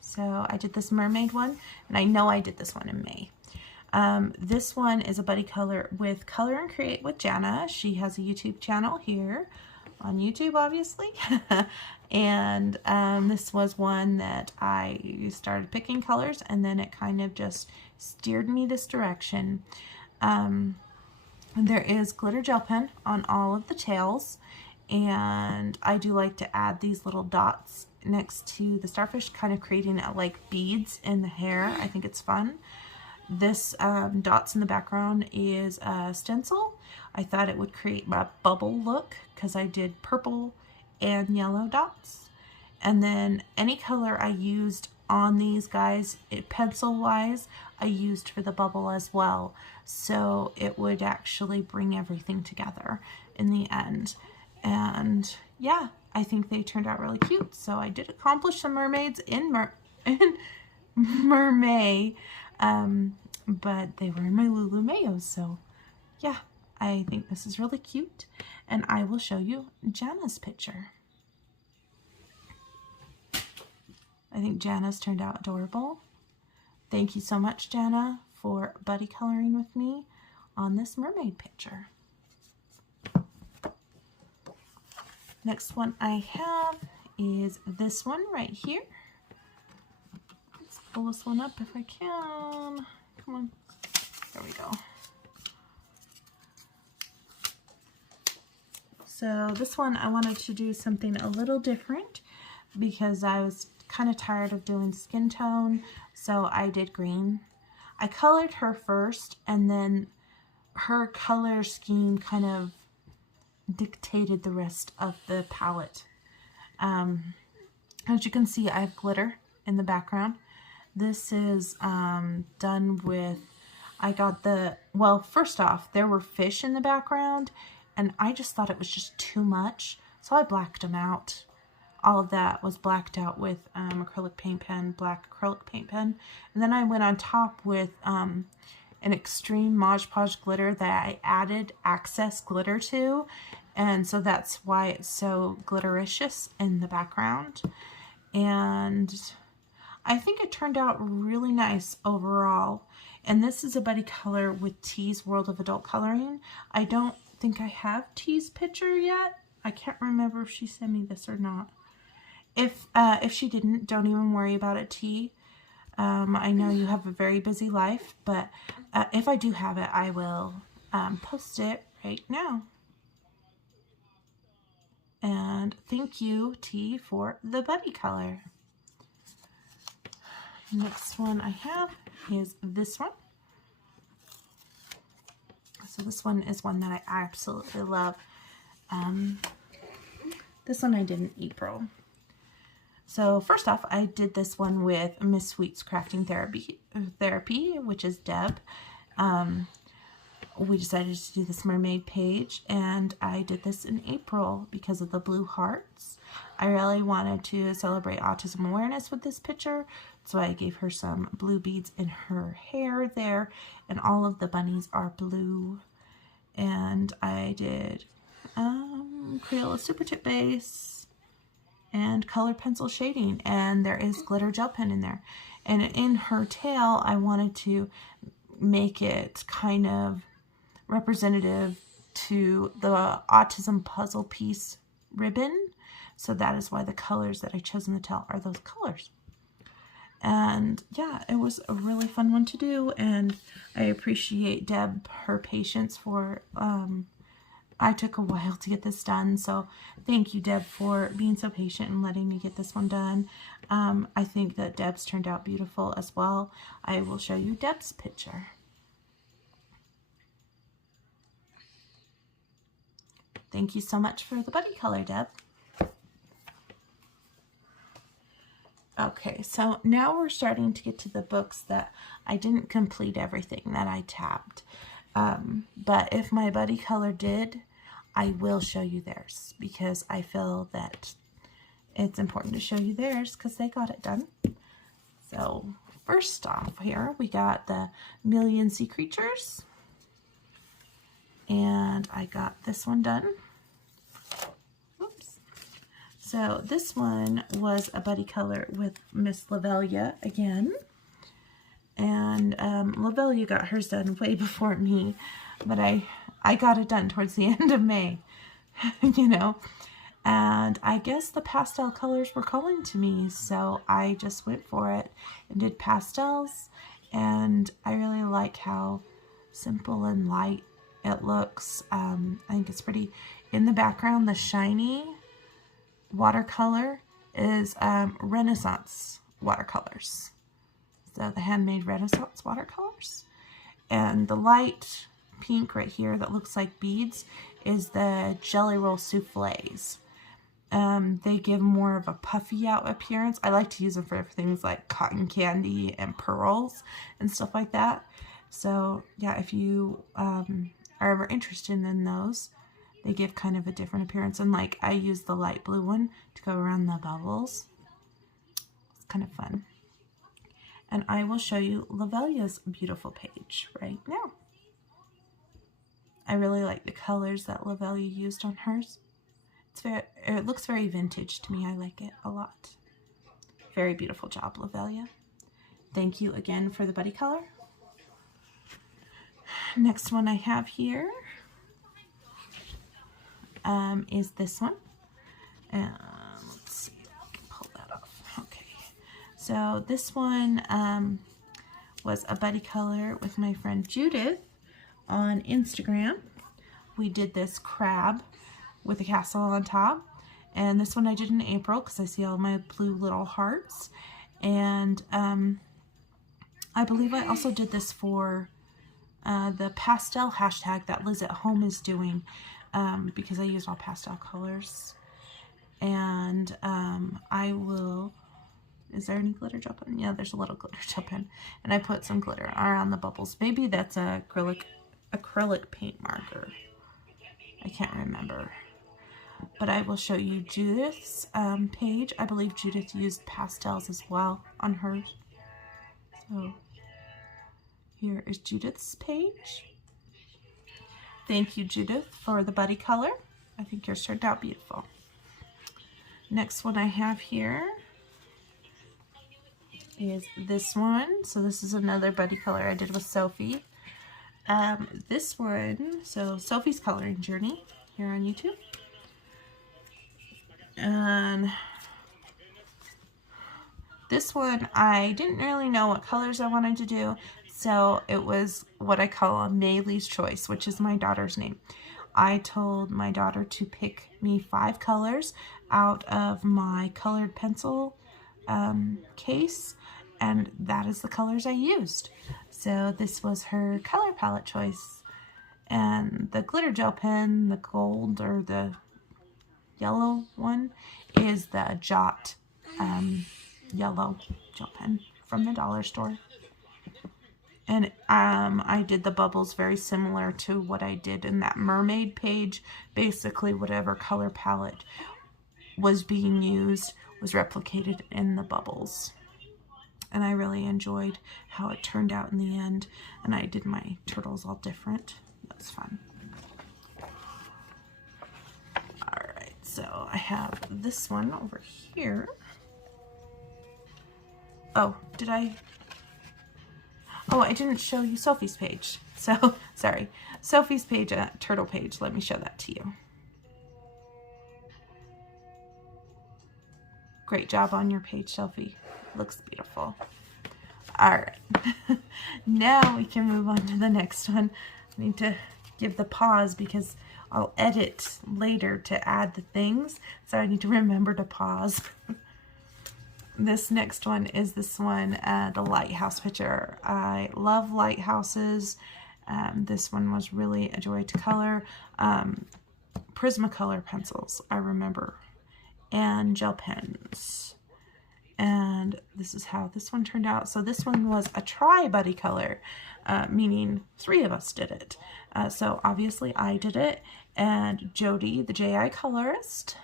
So I did this mermaid one, and I know I did this one in May. This one is a buddy color with Color and Create with Jana. She has a YouTube channel here on YouTube, obviously. And this was one that I started picking colors, and then it kind of just steered me this direction. And there is glitter gel pen on all of the tails, and I do like to add these little dots next to the starfish, kind of creating like beads in the hair. I think it's fun. This dots in the background is a stencil. I thought it would create a bubble look because I did purple and yellow dots. And then any color I used on these guys, pencil wise, I used for the bubble as well. So it would actually bring everything together in the end. And yeah, I think they turned out really cute. So I did accomplish some mermaids in Mermaid, but they were in my Lulu Mayo. So yeah, I think this is really cute, and I will show you Jana's picture. I think Jana's turned out adorable. Thank you so much, Jana, for buddy coloring with me on this mermaid picture. Next one I have is this one right here. Let's pull this one up if I can. Come on. There we go. So this one I wanted to do something a little different because I was kind of tired of doing skin tone, so I did green. I colored her first, and then her color scheme kind of dictated the rest of the palette. As you can see, I have glitter in the background. This is done with, I got the, well, first off, there were fish in the background, and I just thought it was just too much, so I blacked them out. All of that was blacked out with acrylic paint pen, black acrylic paint pen. And then I went on top with an extreme Mod Podge glitter that I added access glitter to. And so that's why it's so glittericious in the background. And I think it turned out really nice overall. And this is a buddy color with T's World of Adult Coloring. I don't think I have T's picture yet. I can't remember if she sent me this or not. If she didn't, don't even worry about it, T. I know you have a very busy life, but if I do have it, I will post it right now. And thank you, T, for the buddy color. Next one I have is this one. So this one is one that I absolutely love. This one I did in April. So first off, I did this one with Miss Sweet's Crafting Therapy, which is Deb. We decided to do this mermaid page, and I did this in April because of the blue hearts. I really wanted to celebrate autism awareness with this picture, So I gave her some blue beads in her hair there, and all of the bunnies are blue. And I did Crayola Super Tip Base and colored pencil shading, and there is glitter gel pen in there. And in her tail, I wanted to make it kind of representative to the autism puzzle piece ribbon. So that is why the colors that I chose in the tail are those colors. And yeah, it was a really fun one to do, and I appreciate Deb, her patience for, I took a while to get this done, so thank you, Deb, for being so patient and letting me get this one done. I think that Deb's turned out beautiful as well. I will show you Deb's picture. Thank you so much for the buddy color, Deb. Okay, so now we're starting to get to the books that I didn't complete everything that I tabbed. But if my buddy color did, I will show you theirs, because I feel that it's important to show you theirs because they got it done. So first off here, we got the Million Sea Creatures. And I got this one done. So this one was a buddy color with Miss Lavelia again. And Lavelia got hers done way before me, but I got it done towards the end of May, you know. And I guess the pastel colors were calling to me, so I just went for it and did pastels. And I really like how simple and light it looks. I think it's pretty. In the background, the shiny watercolor is Renaissance watercolors. So the handmade Renaissance watercolors. And the light pink right here that looks like beads is the Jelly Roll Soufflés. They give more of a puffy out appearance. I like to use them for things like cotton candy and pearls and stuff like that. So yeah, if you are ever interested in those, they give kind of a different appearance. And like I use the light blue one to go around the bubbles. It's kind of fun. And I will show you Lavelia's beautiful page right now. I really like the colors that Lavelia used on hers. It looks very vintage to me. I like it a lot. Very beautiful job, Lavelia. Thank you again for the buddy color. Next one I have here is this one. Let's see if I can pull that off. Okay, so this one was a buddy color with my friend Judith on Instagram. We did this crab with a castle on top, and this one I did in April because I see all my blue little hearts. And I believe I also did this for the pastel hashtag that Liz at Home is doing, because I used all pastel colors. And I will, is there any glitter gel pen? Yeah, there's a little glitter gel pen. And I put some glitter around the bubbles. Maybe that's a acrylic paint marker. I can't remember. But I will show you Judith's page. I believe Judith used pastels as well on hers. So here is Judith's page. Thank you, Judith, for the buddy color. I think yours turned out beautiful. Next one I have here is this one. So this is another buddy color I did with Sophie. This one, so Sophie's Coloring Journey here on YouTube. And this one, I didn't really know what colors I wanted to do, so it was what I call a Maylee's Choice, which is my daughter's name. I told my daughter to pick me 5 colors out of my colored pencil case, and that is the colors I used. So this was her color palette choice. And the glitter gel pen, the gold or the yellow one, is the Jot yellow gel pen from the dollar store. And I did the bubbles very similar to what I did in that Mermaid page. Basically, whatever color palette was being used was replicated in the bubbles. and I really enjoyed how it turned out in the end, and I did my turtles all different. That's fun. Alright, so I have this one over here. Oh, I didn't show you Sophie's page. So, sorry. Sophie's page, turtle page. Let me show that to you. Great job on your page, Sophie. Looks beautiful. Alright. Now we can move on to the next one. I need to give the pause because I'll edit later to add the things. So I need to remember to pause. This next one is this one, the lighthouse picture. I love lighthouses. This one was really a joy to color. Prismacolor pencils, I remember, and gel pens. And this is how this one turned out. So this one was a tri-Buddycolor, meaning 3 of us did it. So obviously I did it, and Jody, the JI colorist,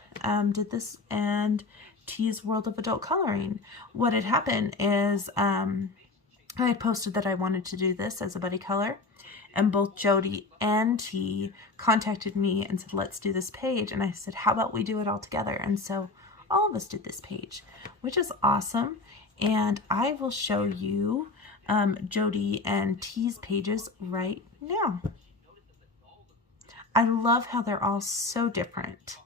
did this, and T's World of Adult Coloring. What had happened is I had posted that I wanted to do this as a Buddycolor, and both Jody and T contacted me and said, let's do this page. And I said, how about we do it all together? And so all of us did this page, which is awesome. And I will show you Jody and T's pages right now. I love how they're all so different,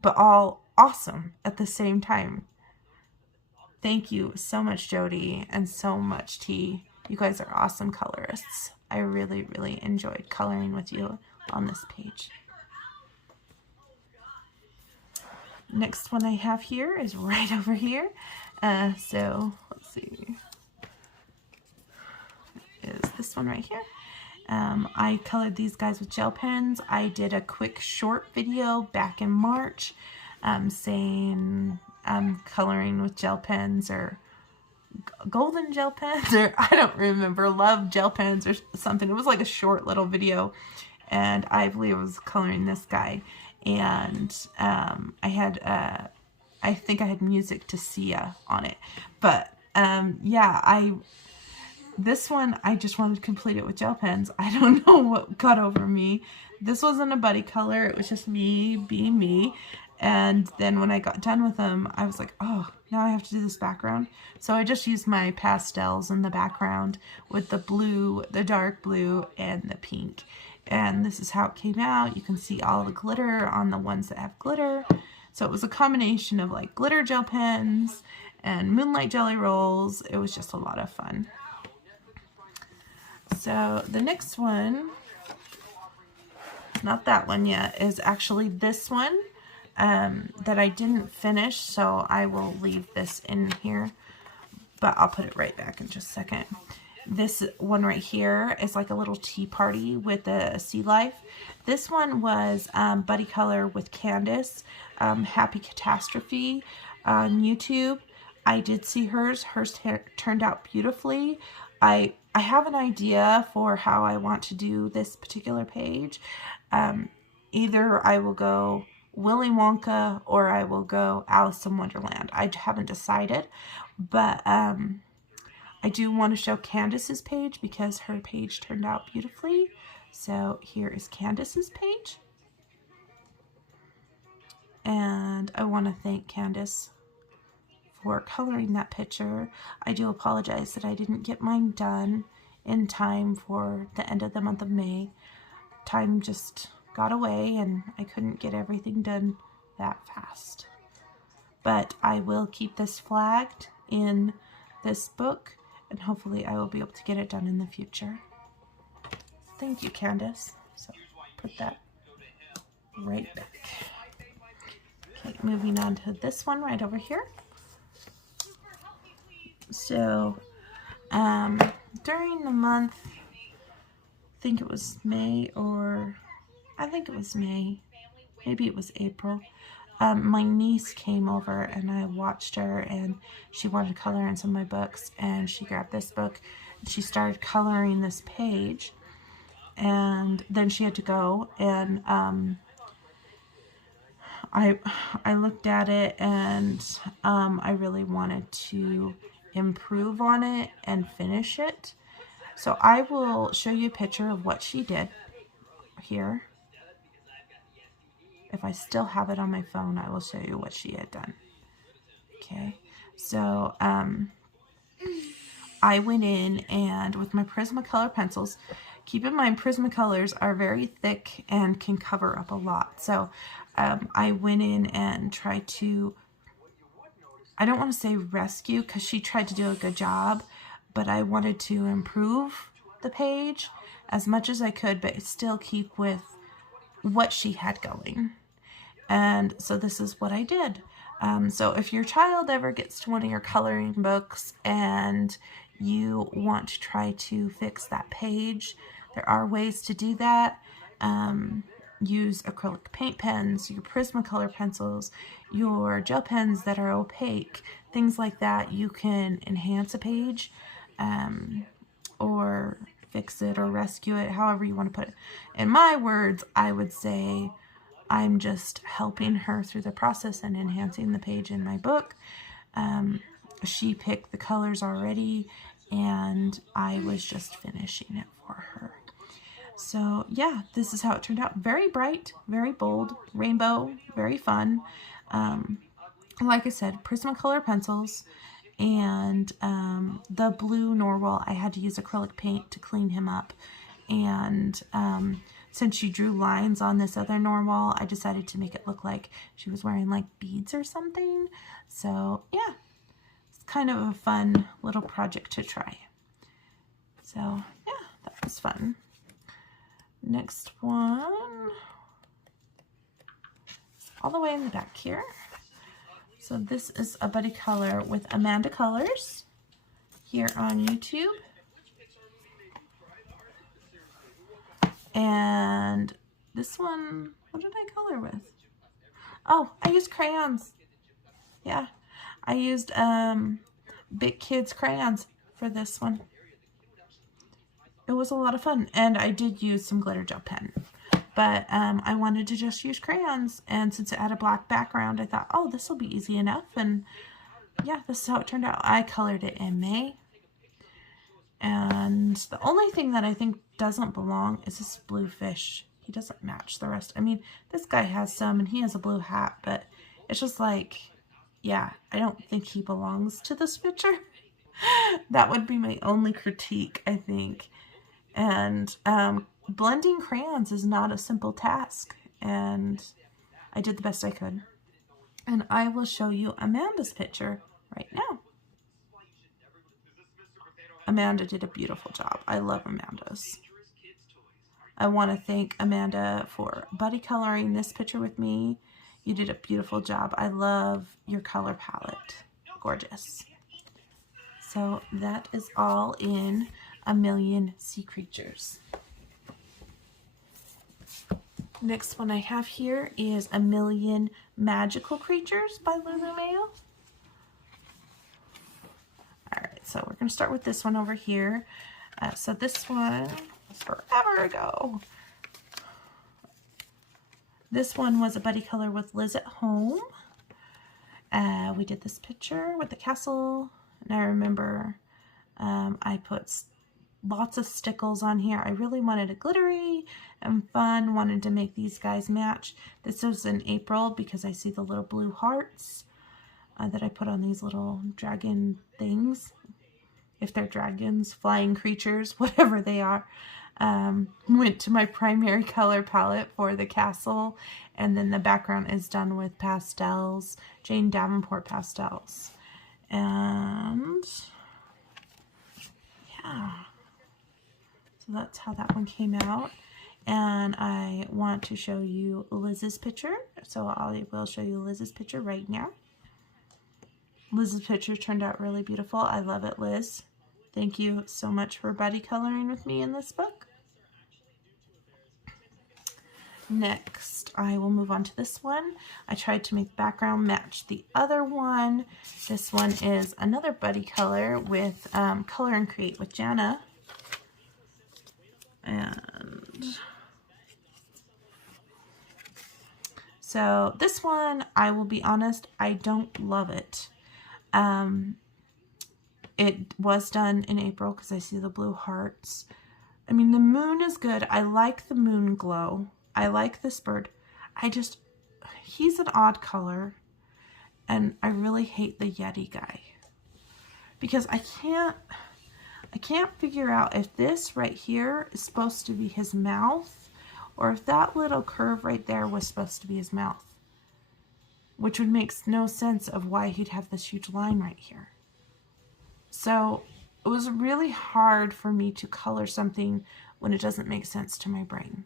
but all awesome at the same time. Thank you so much, Jody, and so much, T. You guys are awesome colorists. I really, really enjoyed coloring with you on this page. Next one I have here is right over here. So let's see. Is this one right here. I colored these guys with gel pens. I did a quick short video back in March saying coloring with gel pens, or golden gel pens, or I don't remember, love gel pens or something. It was like a short little video, and I believe I was coloring this guy, and I think I had Music to Sia on it, but yeah, this one I just wanted to complete it with gel pens. I don't know what got over me. This wasn't a Buddycolor, it was just me being me. And then when I got done with them, I was like, oh, now I have to do this background. So I just used my pastels in the background with the blue, the dark blue, and the pink. And this is how it came out. You can see all the glitter on the ones that have glitter. So it was a combination of like glitter gel pens and moonlight jelly rolls. It was just a lot of fun. So the next one, not that one yet, is actually this one. That I didn't finish, so I will leave this in here, but I'll put it right back in just a second. This one right here is like a little tea party with a sea life. This one was Buddycolor with Candace, Happy Catastrophe on YouTube. I did see hers. Hers turned out beautifully. I have an idea for how I want to do this particular page. Either I will go Willy Wonka or I will go Alice in Wonderland. I haven't decided, but I do want to show Candace's page because her page turned out beautifully. So here is Candace's page. And I want to thank Candace for coloring that picture. I do apologize that I didn't get mine done in time for the end of the month of May. Time just got away and I couldn't get everything done that fast. But I will keep this flagged in this book, and hopefully I will be able to get it done in the future. Thank you, Candace. So put that right back. Okay, moving on to this one right over here. So during the month, I think it was May, or I think it was May, maybe it was April, my niece came over and I watched her, and she wanted to color in some of my books, and she grabbed this book and she started coloring this page, and then she had to go, and I looked at it, and I really wanted to improve on it and finish it. So I will show you a picture of what she did here. If I still have it on my phone, I will show you what she had done. Okay, so I went in and with my Prismacolor pencils, keep in mind Prismacolors are very thick and can cover up a lot. So I went in and tried to, I don't want to say rescue because she tried to do a good job, but I wanted to improve the page as much as I could, but still keep with what she had going. And so this is what I did. So if your child ever gets to one of your coloring books and you want to try to fix that page, there are ways to do that. Use acrylic paint pens, your Prismacolor pencils, your gel pens that are opaque, things like that. You can enhance a page or fix it or rescue it, however you want to put it. In my words, I would say I'm just helping her through the process and enhancing the page in my book. She picked the colors already, and I was just finishing it for her. So yeah, this is how it turned out. Very bright, very bold, rainbow, very fun. Like I said, Prismacolor pencils, and the blue Norwal, I had to use acrylic paint to clean him up. And since she drew lines on this other Norwal, I decided to make it look like she was wearing like beads or something. So yeah, it's kind of a fun little project to try. So yeah, that was fun. Next one, all the way in the back here. So this is a Buddycolor with Amanda Colors here on YouTube. And this one, what did I color with? Oh, I used crayons. Yeah, I used Big Kids crayons for this one. It was a lot of fun, and I did use some glitter gel pen. But I wanted to just use crayons, and since it had a black background, I thought, oh, this will be easy enough. And yeah, this is how it turned out. I colored it in May. And the only thing that I think doesn't belong is this blue fish. He doesn't match the rest. I mean, this guy has some, and he has a blue hat, but it's just like, yeah, I don't think he belongs to this picture. That would be my only critique, I think. And blending crayons is not a simple task, and I did the best I could. And I will show you Amanda's picture right now. Amanda did a beautiful job. I love Amanda's. I want to thank Amanda for buddy coloring this picture with me. You did a beautiful job. I love your color palette. Gorgeous. So that is all in A Million Sea Creatures. Next one I have here is A Million Magical Creatures by Lulu Mayo. Alright, so we're going to start with this one over here. So this one was forever ago. This one was a Buddycolor with Liz at Home. We did this picture with the castle, and I remember I put lots of stickles on here. I really wanted it glittery and fun, wanted to make these guys match. This was in April because I see the little blue hearts that I put on these little dragon things. If they're dragons, flying creatures, whatever they are. Went to my primary color palette for the castle, and then the background is done with pastels, Jane Davenport pastels. And yeah, so that's how that one came out. And I want to show you Liz's picture, so I will show you Liz's picture right now. Liz's picture turned out really beautiful. I love it, Liz. Thank you so much for buddy coloring with me in this book. Next, I will move on to this one. I tried to make the background match the other one. This one is another Buddycolor with Color and Create with Jana. And so this one, I will be honest, I don't love it. It was done in April because I see the blue hearts. I mean, the moon is good. I like the moon glow. I like this bird. He's an odd color. And I really hate the Yeti guy. Because I can't figure out if this right here is supposed to be his mouth, or if that little curve right there was supposed to be his mouth. Which would make no sense of why he'd have this huge line right here. So it was really hard for me to color something when it doesn't make sense to my brain.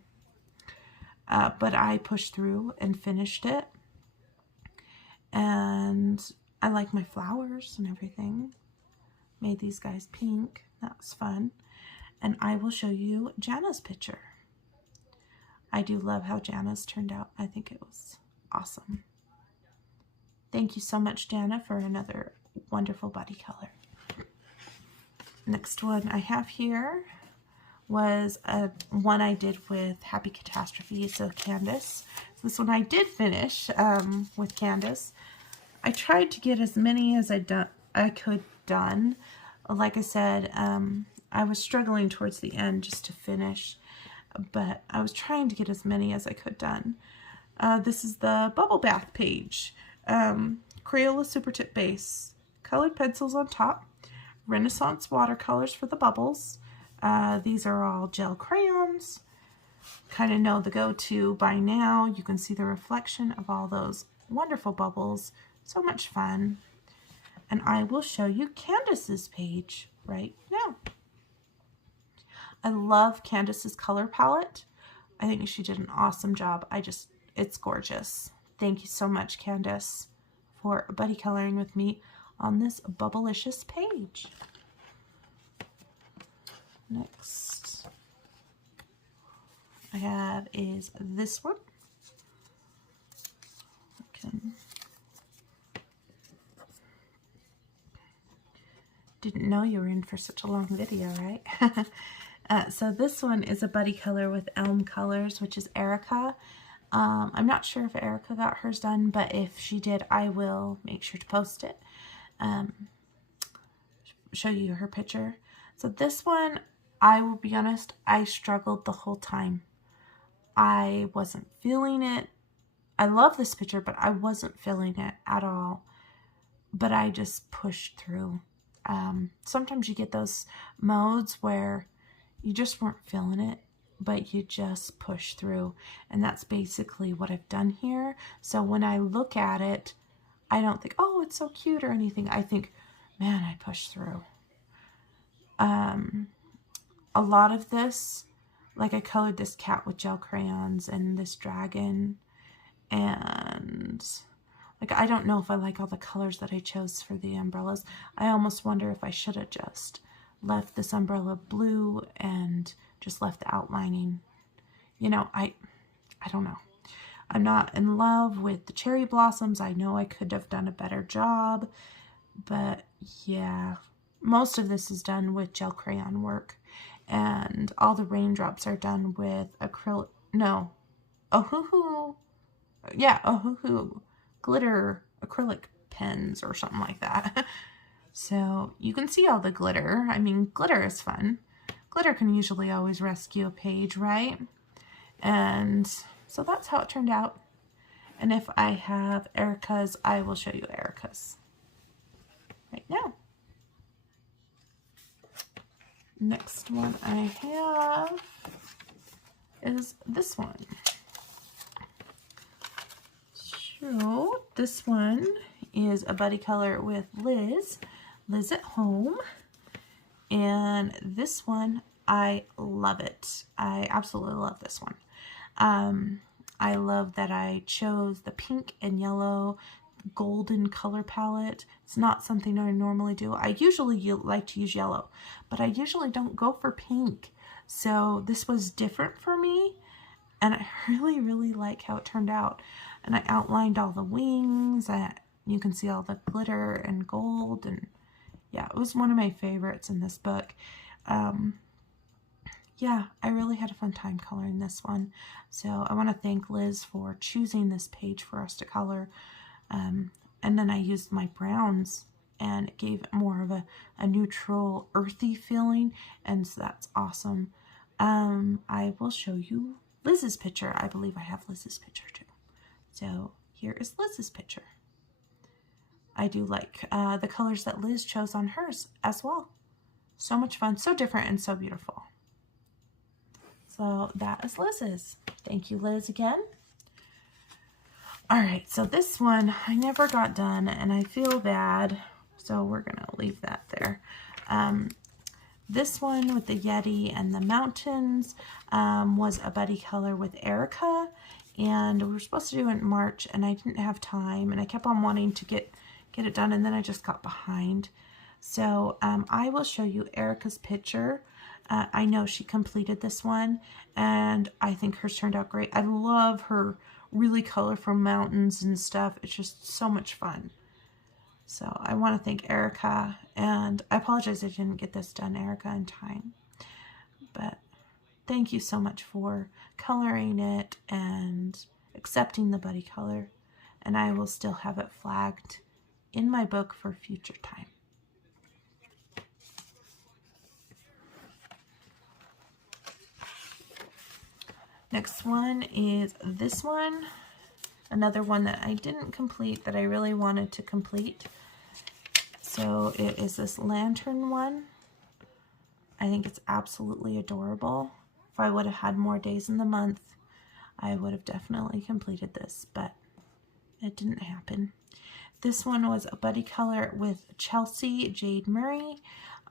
But I pushed through and finished it. And I like my flowers and everything. Made these guys pink. That was fun. And I will show you Jana's picture. I do love how Jana's turned out. I think it was awesome. Thank you so much, Jana, for another wonderful buddy color. Next one I have here was one I did with Happy Catastrophe, so Candace. This one I did finish with Candace. I tried to get as many as I could done. Like I said, I was struggling towards the end just to finish, but I was trying to get as many as I could done. This is the bubble bath page. Crayola Super Tip base, colored pencils on top, Renaissance watercolors for the bubbles. These are all gel crayons. Kind of know the go-to by now. You can see the reflection of all those wonderful bubbles. So much fun. And I will show you Candace's page right now. I love Candace's color palette. I think she did an awesome job. It's gorgeous. Thank you so much, Candace, for buddy coloring with me on this Bubblicious page. Next I have is this one. Okay. Didn't know you were in for such a long video, right? So this one is a buddy color with Elm Colors, which is Erica. I'm not sure if Erica got hers done, but if she did, I will make sure to post it. Show you her picture. So this one, I will be honest, I struggled the whole time. I wasn't feeling it. I love this picture, but I wasn't feeling it at all. But I just pushed through. Sometimes you get those modes where you just weren't feeling it, but you just push through. And that's basically what I've done here. So when I look at it, I don't think, oh, it's so cute or anything. I think, man, I pushed through. A lot of this, like I colored this cat with gel crayons and this dragon. And like, I don't know if I like all the colors that I chose for the umbrellas. I almost wonder if I should have just left this umbrella blue and just left the outlining. You know, I don't know. I'm not in love with the cherry blossoms. I know I could have done a better job, but yeah, most of this is done with gel crayon work, and all the raindrops are done with acrylic, glitter acrylic pens or something like that. So you can see all the glitter. I mean, glitter is fun. Glitter can usually always rescue a page, right? And so that's how it turned out. And if I have Erica's, I will show you Erica's right now. Next one I have is this one. So this one is a buddy color with Liz at Home. And this one, I love it. I absolutely love this one. I love that I chose the pink and yellow golden color palette. It's not something I normally do. I usually like to use yellow, but I usually don't go for pink. So this was different for me, and I really like how it turned out. And I outlined all the wings. You can see all the glitter and gold, and yeah, it was one of my favorites in this book. Yeah, I really had a fun time coloring this one. So I want to thank Liz for choosing this page for us to color. And then I used my browns and it gave it more of a neutral, earthy feeling, and so that's awesome. I will show you Liz's picture. I believe I have Liz's picture too. So here is Liz's picture. I do like the colors that Liz chose on hers as well. So much fun, so different, and so beautiful. So that is Liz's. Thank you, Liz, again. All right, so this one I never got done, and I feel bad, so we're gonna leave that there. This one with the Yeti and the mountains was a buddy color with Erica, and we were supposed to do it in March, and I didn't have time, and I kept on wanting to get it done, and then I just got behind. So I will show you Erica's picture. I know she completed this one, and I think hers turned out great. I love her really colorful mountains and stuff. It's just so much fun. So I want to thank Erica, and I apologize I didn't get this done, Erica, in time. But thank you so much for coloring it and accepting the buddy color, and I will still have it flagged in my book for future time. Next one is this one, another one that I didn't complete that I really wanted to complete. So it is this lantern one. I think it's absolutely adorable. If I would have had more days in the month, I would have definitely completed this, but it didn't happen. This one was a buddy color with Chelsea Jade Murray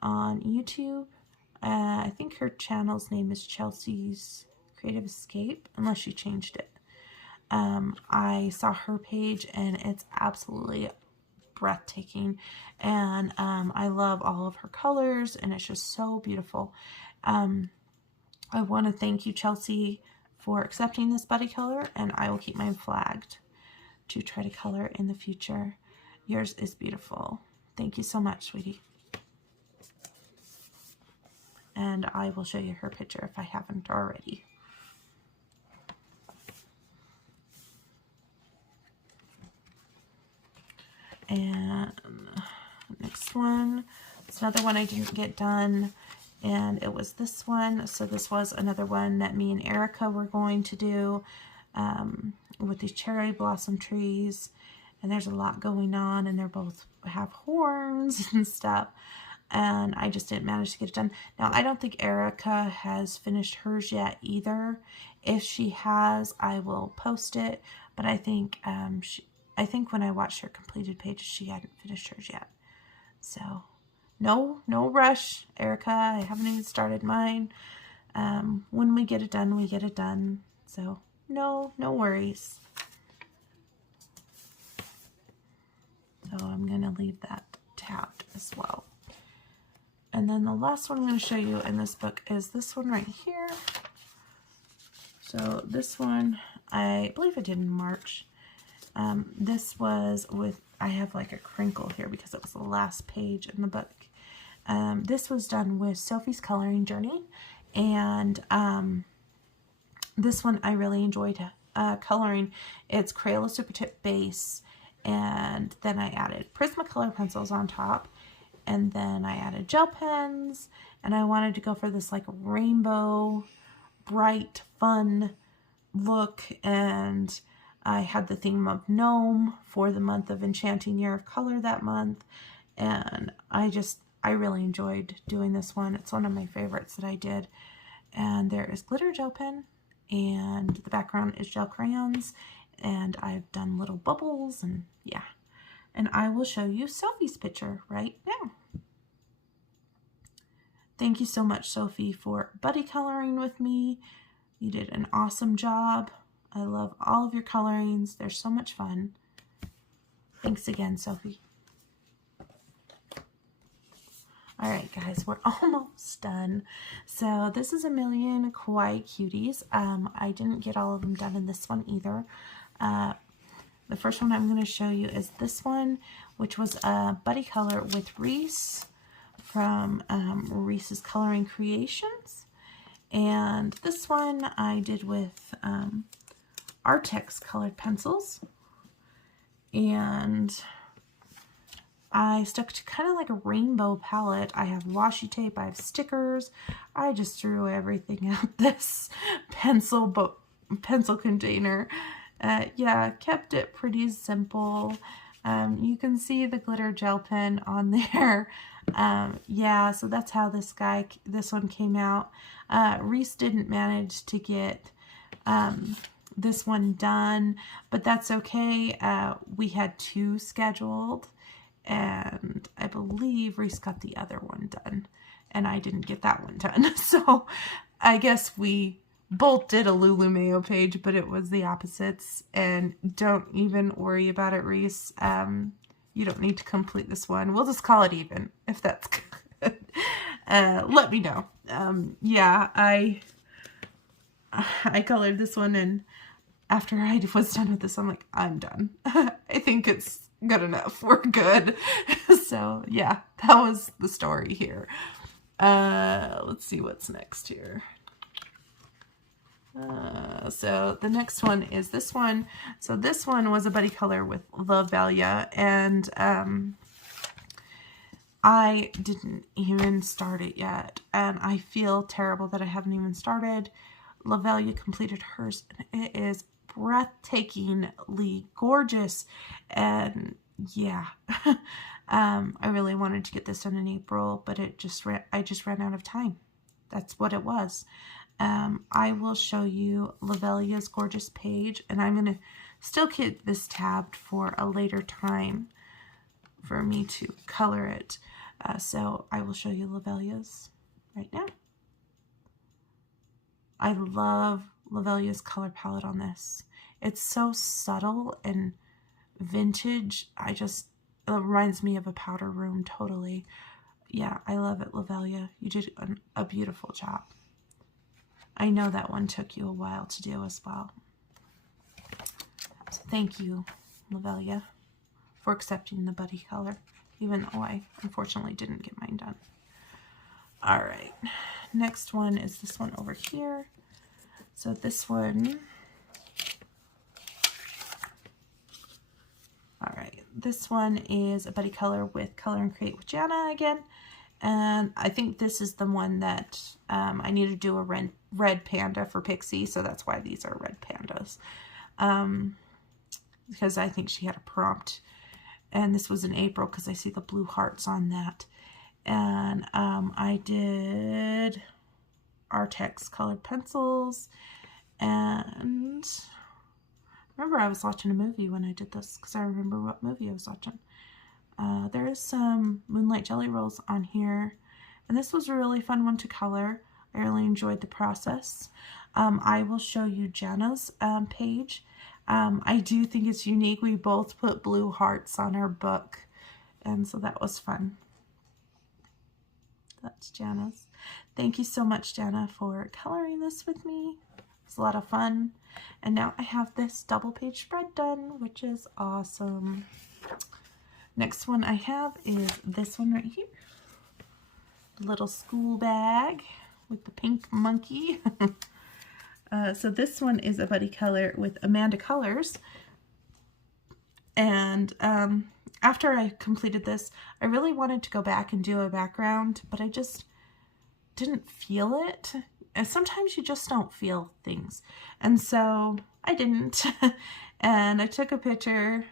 on YouTube. I think her channel's name is Chelsea's Creative Escape, unless she changed it. I saw her page, and it's absolutely breathtaking, and I love all of her colors, and it's just so beautiful. I want to thank you, Chelsea, for accepting this buddy color, and I will keep mine flagged to try to color in the future. Yours is beautiful. Thank you so much, sweetie. And I will show you her picture if I haven't already. And next one, it's another one I didn't get done, and it was this one. So this was another one that me and Erica were going to do with these cherry blossom trees, and there's a lot going on, and they're both have horns and stuff, and I just didn't manage to get it done. Now, I don't think Erica has finished hers yet either. If she has, I will post it, but I think I think when I watched her completed pages, she hadn't finished hers yet. So, no rush, Erica. I haven't even started mine. When we get it done, we get it done. So, no worries. So, I'm going to leave that tabbed as well. And then the last one I'm going to show you in this book is this one right here. So, this one, I believe I did in March. This was with, I have like a crinkle here because it was the last page in the book. This was done with Sophie's Coloring Journey, and this one I really enjoyed coloring. It's Crayola Super Tip base, and then I added Prismacolor pencils on top, and then I added gel pens, and I wanted to go for this like rainbow, bright, fun look, and I had the theme of gnome for the month of Enchanting Year of Color that month, and I really enjoyed doing this one. It's one of my favorites that I did. And there is glitter gel pen, and the background is gel crayons, and I've done little bubbles, and yeah. And I will show you Sophie's picture right now. Thank you so much, Sophie, for buddy coloring with me. You did an awesome job. I love all of your colorings. They're so much fun. Thanks again, Sophie. All right, guys, we're almost done. So this is a million Kawaii cuties. I didn't get all of them done in this one either. The first one I'm going to show you is this one, which was a buddy color with Reese from Reese's Coloring Creations. And this one I did with Artex colored pencils. And I stuck to kind of like a rainbow palette. I have washi tape, I have stickers. I just threw everything out this pencil container. Yeah, kept it pretty simple. You can see the glitter gel pen on there. Yeah, so that's how this one came out. Reese didn't manage to get this one done, but that's okay. We had 2 scheduled, and I believe Reese got the other one done, and I didn't get that one done. So I guess we both did a Lulu Mayo page, but it was the opposites, and don't even worry about it, Reese. You don't need to complete this one. We'll just call it even, if that's good. Let me know. Yeah, I colored this one, and after I was done with this, I'm like, I'm done. I think it's good enough. We're good. So yeah, that was the story here. Let's see what's next here. So the next one is this one. So this one was a buddy color with Lovelia, and I didn't even start it yet, and I feel terrible that I haven't even started. Lovelia completed hers, and it is breathtakingly gorgeous, and yeah. I really wanted to get this done in April, but I just ran out of time. That's what it was. I will show you Lovelia's gorgeous page, and I'm going to still keep this tabbed for a later time for me to color it. So I will show you Lovelia's right now. I love Lovelia's color palette on this. It's so subtle and vintage. It reminds me of a powder room totally. Yeah, I love it, Lovelia. You did a beautiful job. I know that one took you a while to do as well. So thank you, Lovelia, for accepting the buddy color, even though I unfortunately didn't get mine done. All right, next one is this one over here. So this one, all right, this one is a buddy color with Color and Create with Jana again. And I think this is the one that I need to do a red panda for Pixie, so that's why these are red pandas. Because I think she had a prompt, and this was in April because I see the blue hearts on that. And I did Artex colored pencils, and remember I was watching a movie when I did this because I remember what movie I was watching. There is some Moonlight Jelly Rolls on here, and this was a really fun one to color. I really enjoyed the process. I will show you Jenna's page. I do think it's unique. We both put blue hearts on our book, and so that was fun. That's Jenna's. Thank you so much, Jenna, for coloring this with me. It was a lot of fun. And now I have this double page spread done, which is awesome. Next one I have is this one right here. Little school bag with the pink monkey. So this one is a buddy color with Amanda Colors. And after I completed this, I really wanted to go back and do a background, but I just didn't feel it. And sometimes you just don't feel things. And so I didn't. And I took a picture.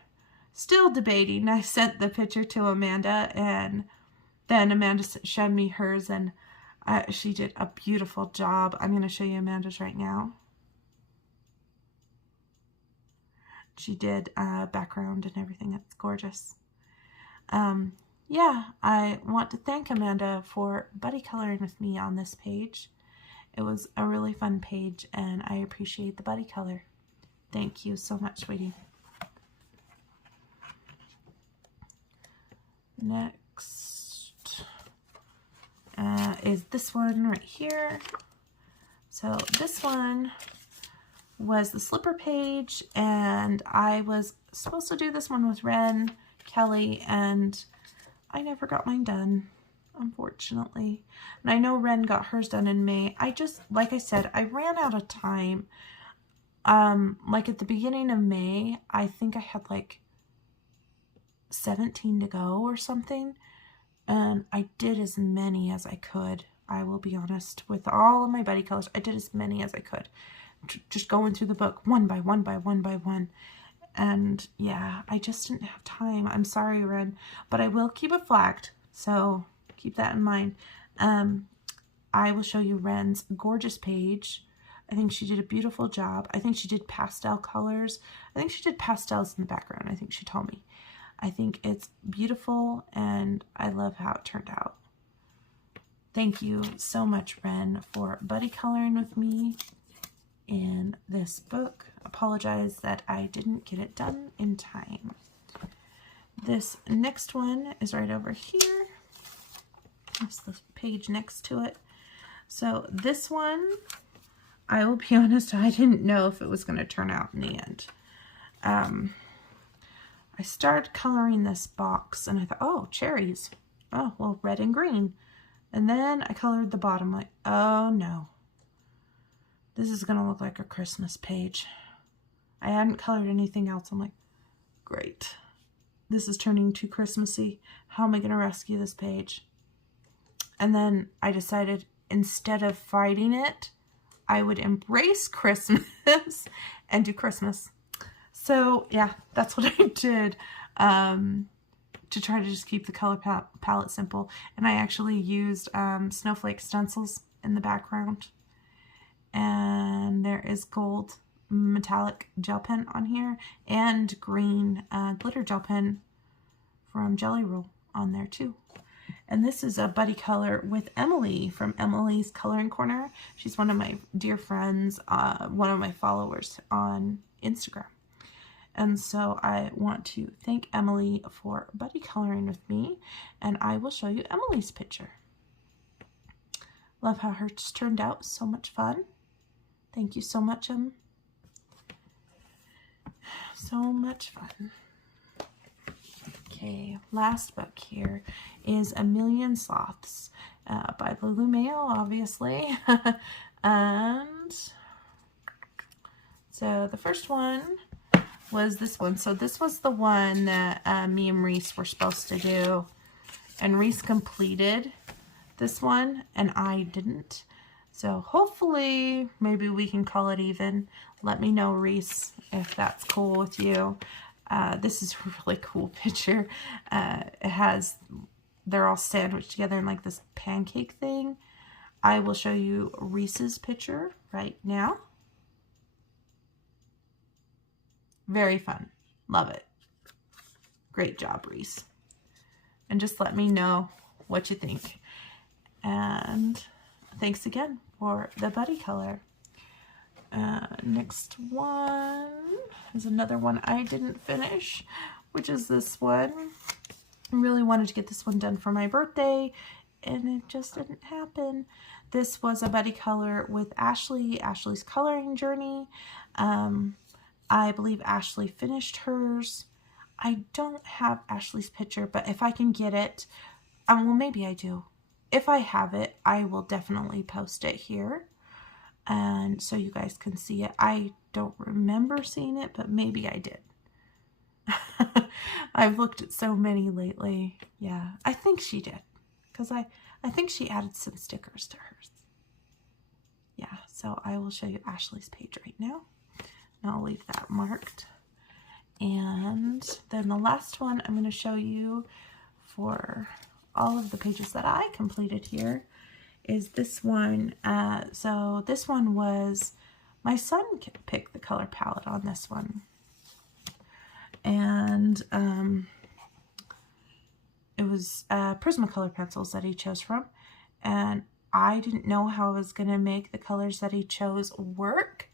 Still debating. I sent the picture to Amanda, and then Amanda showed me hers, and she did a beautiful job. I'm going to show you Amanda's right now. She did background and everything. It's gorgeous. Yeah, I want to thank Amanda for buddy coloring with me on this page. It was a really fun page, and I appreciate the buddy color. Thank you so much, sweetie. Next is this one right here. So this one was the slipper page, and I was supposed to do this one with Ren, Kelly, and I never got mine done, unfortunately. And I know Ren got hers done in May. Like I said, I ran out of time. Like at the beginning of May, I think I had like 17 to go or something. And I did as many as I could. I will be honest, with all of my Buddycolors, I did as many as I could. Just going through the book one by one by one by one. And yeah, I just didn't have time. I'm sorry, Ren, but I will keep it flagged. So keep that in mind. I will show you Ren's gorgeous page. I think she did a beautiful job. I think she did pastel colors. I think she did pastels in the background. I think she told me. I think it's beautiful and I love how it turned out. Thank you so much, Ren, for buddy coloring with me in this book. Apologize that I didn't get it done in time. This next one is right over here. That's the page next to it. So this one, I will be honest, I didn't know if it was going to turn out in the end. I started coloring this box and I thought, oh, cherries. Oh, well, red and green. And then I colored the bottom like, oh no. This is going to look like a Christmas page. I hadn't colored anything else. I'm like, great. This is turning too Christmassy. How am I going to rescue this page? And then I decided instead of fighting it, I would embrace Christmas and do Christmas. So yeah, that's what I did to try to just keep the color palette simple. And I actually used snowflake stencils in the background. And there is gold metallic gel pen on here and green glitter gel pen from Jelly Roll on there too. And this is a buddy color with Emily from Emily's Coloring Corner. She's one of my dear friends, one of my followers on Instagram. And so I want to thank Emily for buddy coloring with me, and I will show you Emily's picture. Love how hers turned out. So much fun. Thank you so much, Em. So much fun. Okay, last book here is A Million Sloths by Lulu Mayo, obviously. And so the first one was this one. So this was the one that me and Reese were supposed to do. And Reese completed this one and I didn't. So hopefully maybe we can call it even. Let me know, Reese, if that's cool with you. This is a really cool picture. It has, they're all sandwiched together in like this pancake thing. I will show you Reese's picture right now. Very fun. Love it. Great job, Reese. And just let me know what you think. And thanks again for the buddy color. Next one is another one I didn't finish, which is this one. I really wanted to get this one done for my birthday, and it just didn't happen. This was a buddy color with Ashley, Ashley's coloring journey. I believe Ashley finished hers. I don't have Ashley's picture, but if I can get it, well, maybe I do. If I have it, I will definitely post it here. And so you guys can see it. I don't remember seeing it, but maybe I did. I've looked at so many lately. Yeah, I think she did. Because I think she added some stickers to hers. Yeah, so I will show you Ashley's page right now. And I'll leave that marked. And then the last one I'm going to show you for all of the pages that I completed here is this one. So this one was, my son picked the color palette on this one. And it was Prismacolor pencils that he chose from. And I didn't know how I was going to make the colors that he chose work,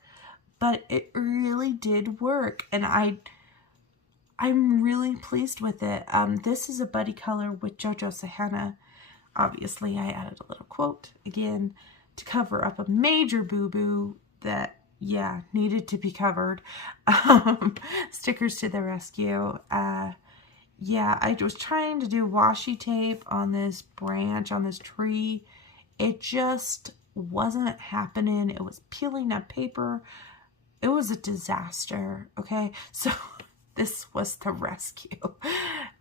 but it really did work. And I'm really pleased with it. This is a buddy color with Jojo Sahana. Obviously, I added a little quote, again, to cover up a major boo-boo that, yeah, needed to be covered. Stickers to the rescue. Yeah, I was trying to do washi tape on this branch, on this tree. It just wasn't happening. It was peeling up paper. It was a disaster, okay? So this was the rescue.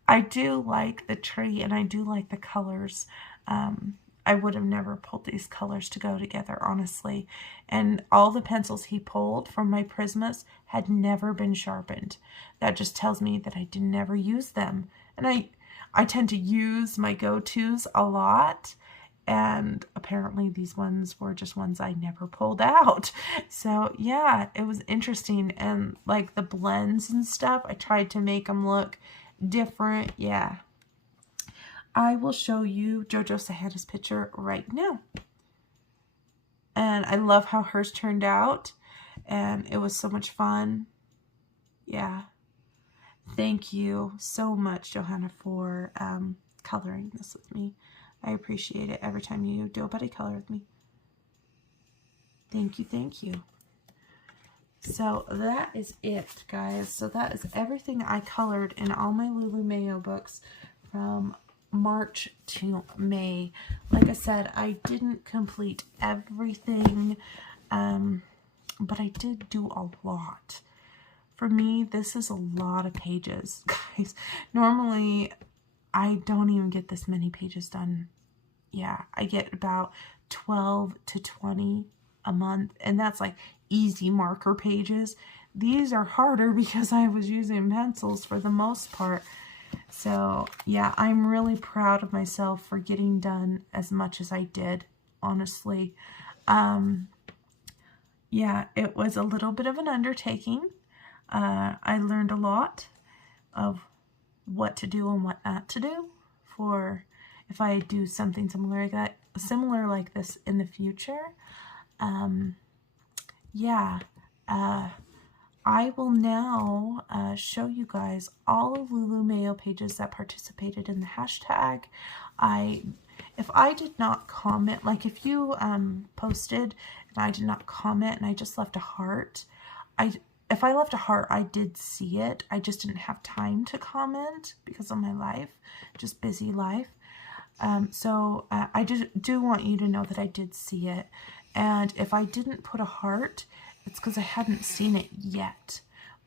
I do like the tree and I do like the colors. I would have never pulled these colors to go together, honestly. And all the pencils he pulled from my Prismas had never been sharpened. That just tells me that I did never use them. And I tend to use my go-tos a lot. And apparently these ones were just ones I never pulled out. So yeah, it was interesting. And like the blends and stuff, I tried to make them look different. Yeah. I will show you Jojo Sahana's picture right now. And I love how hers turned out. And it was so much fun. Yeah. Thank you so much, Johanna, for coloring this with me. I appreciate it every time you do a buddy color with me. Thank you, thank you. So that is it, guys. So that is everything I colored in all my Lulu Mayo books from March to May. Like I said, I didn't complete everything, but I did do a lot. For me, this is a lot of pages, guys. Normally, I don't even get this many pages done. Yeah, I get about 12 to 20 a month, and that's like easy marker pages. These are harder because I was using pencils for the most part. So yeah, I'm really proud of myself for getting done as much as I did, honestly. Yeah, it was a little bit of an undertaking. I learned a lot of what to do and what not to do for if I do something similar like this in the future. Yeah, I will now show you guys all of Lulu Mayo pages that participated in the hashtag. If I did not comment, like if you posted and I did not comment and I just left a heart, if I left a heart, I did see it. I just didn't have time to comment because of my life, just busy life. So I just do want you to know that I did see it. And if I didn't put a heart, it's because I hadn't seen it yet.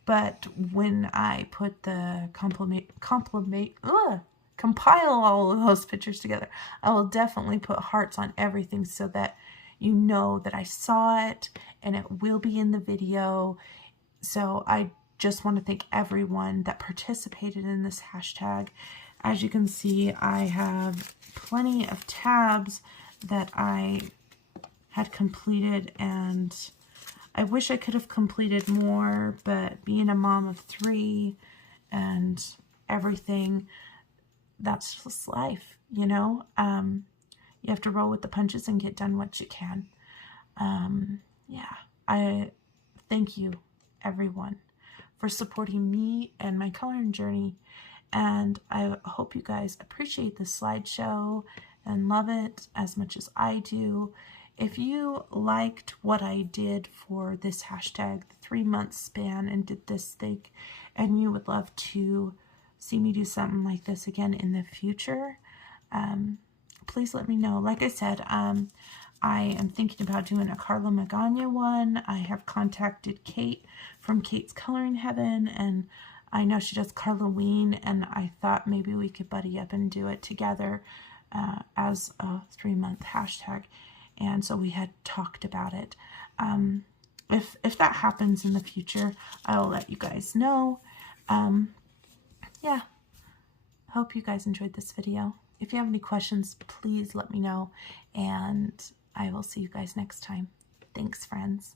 But when I put the compile all of those pictures together, I will definitely put hearts on everything so that you know that I saw it and it will be in the video. So I just want to thank everyone that participated in this hashtag. As you can see, I have plenty of tabs that I had completed, and I wish I could have completed more, but being a mom of 3 and everything, that's just life, you know? You have to roll with the punches and get done what you can. Yeah, I thank you, everyone, for supporting me and my coloring journey. And I hope you guys appreciate this slideshow and love it as much as I do. If you liked what I did for this hashtag, the 3-month span, and did this thing, and you would love to see me do something like this again in the future, please let me know. Like I said, I am thinking about doing a Carla Magana one. I have contacted Kate from Kate's Coloring Heaven, and I know she does Carloween, and I thought maybe we could buddy up and do it together as a 3-month hashtag. And so we had talked about it. If that happens in the future, I will let you guys know. Yeah, hope you guys enjoyed this video. If you have any questions, please let me know, and I will see you guys next time. Thanks, friends.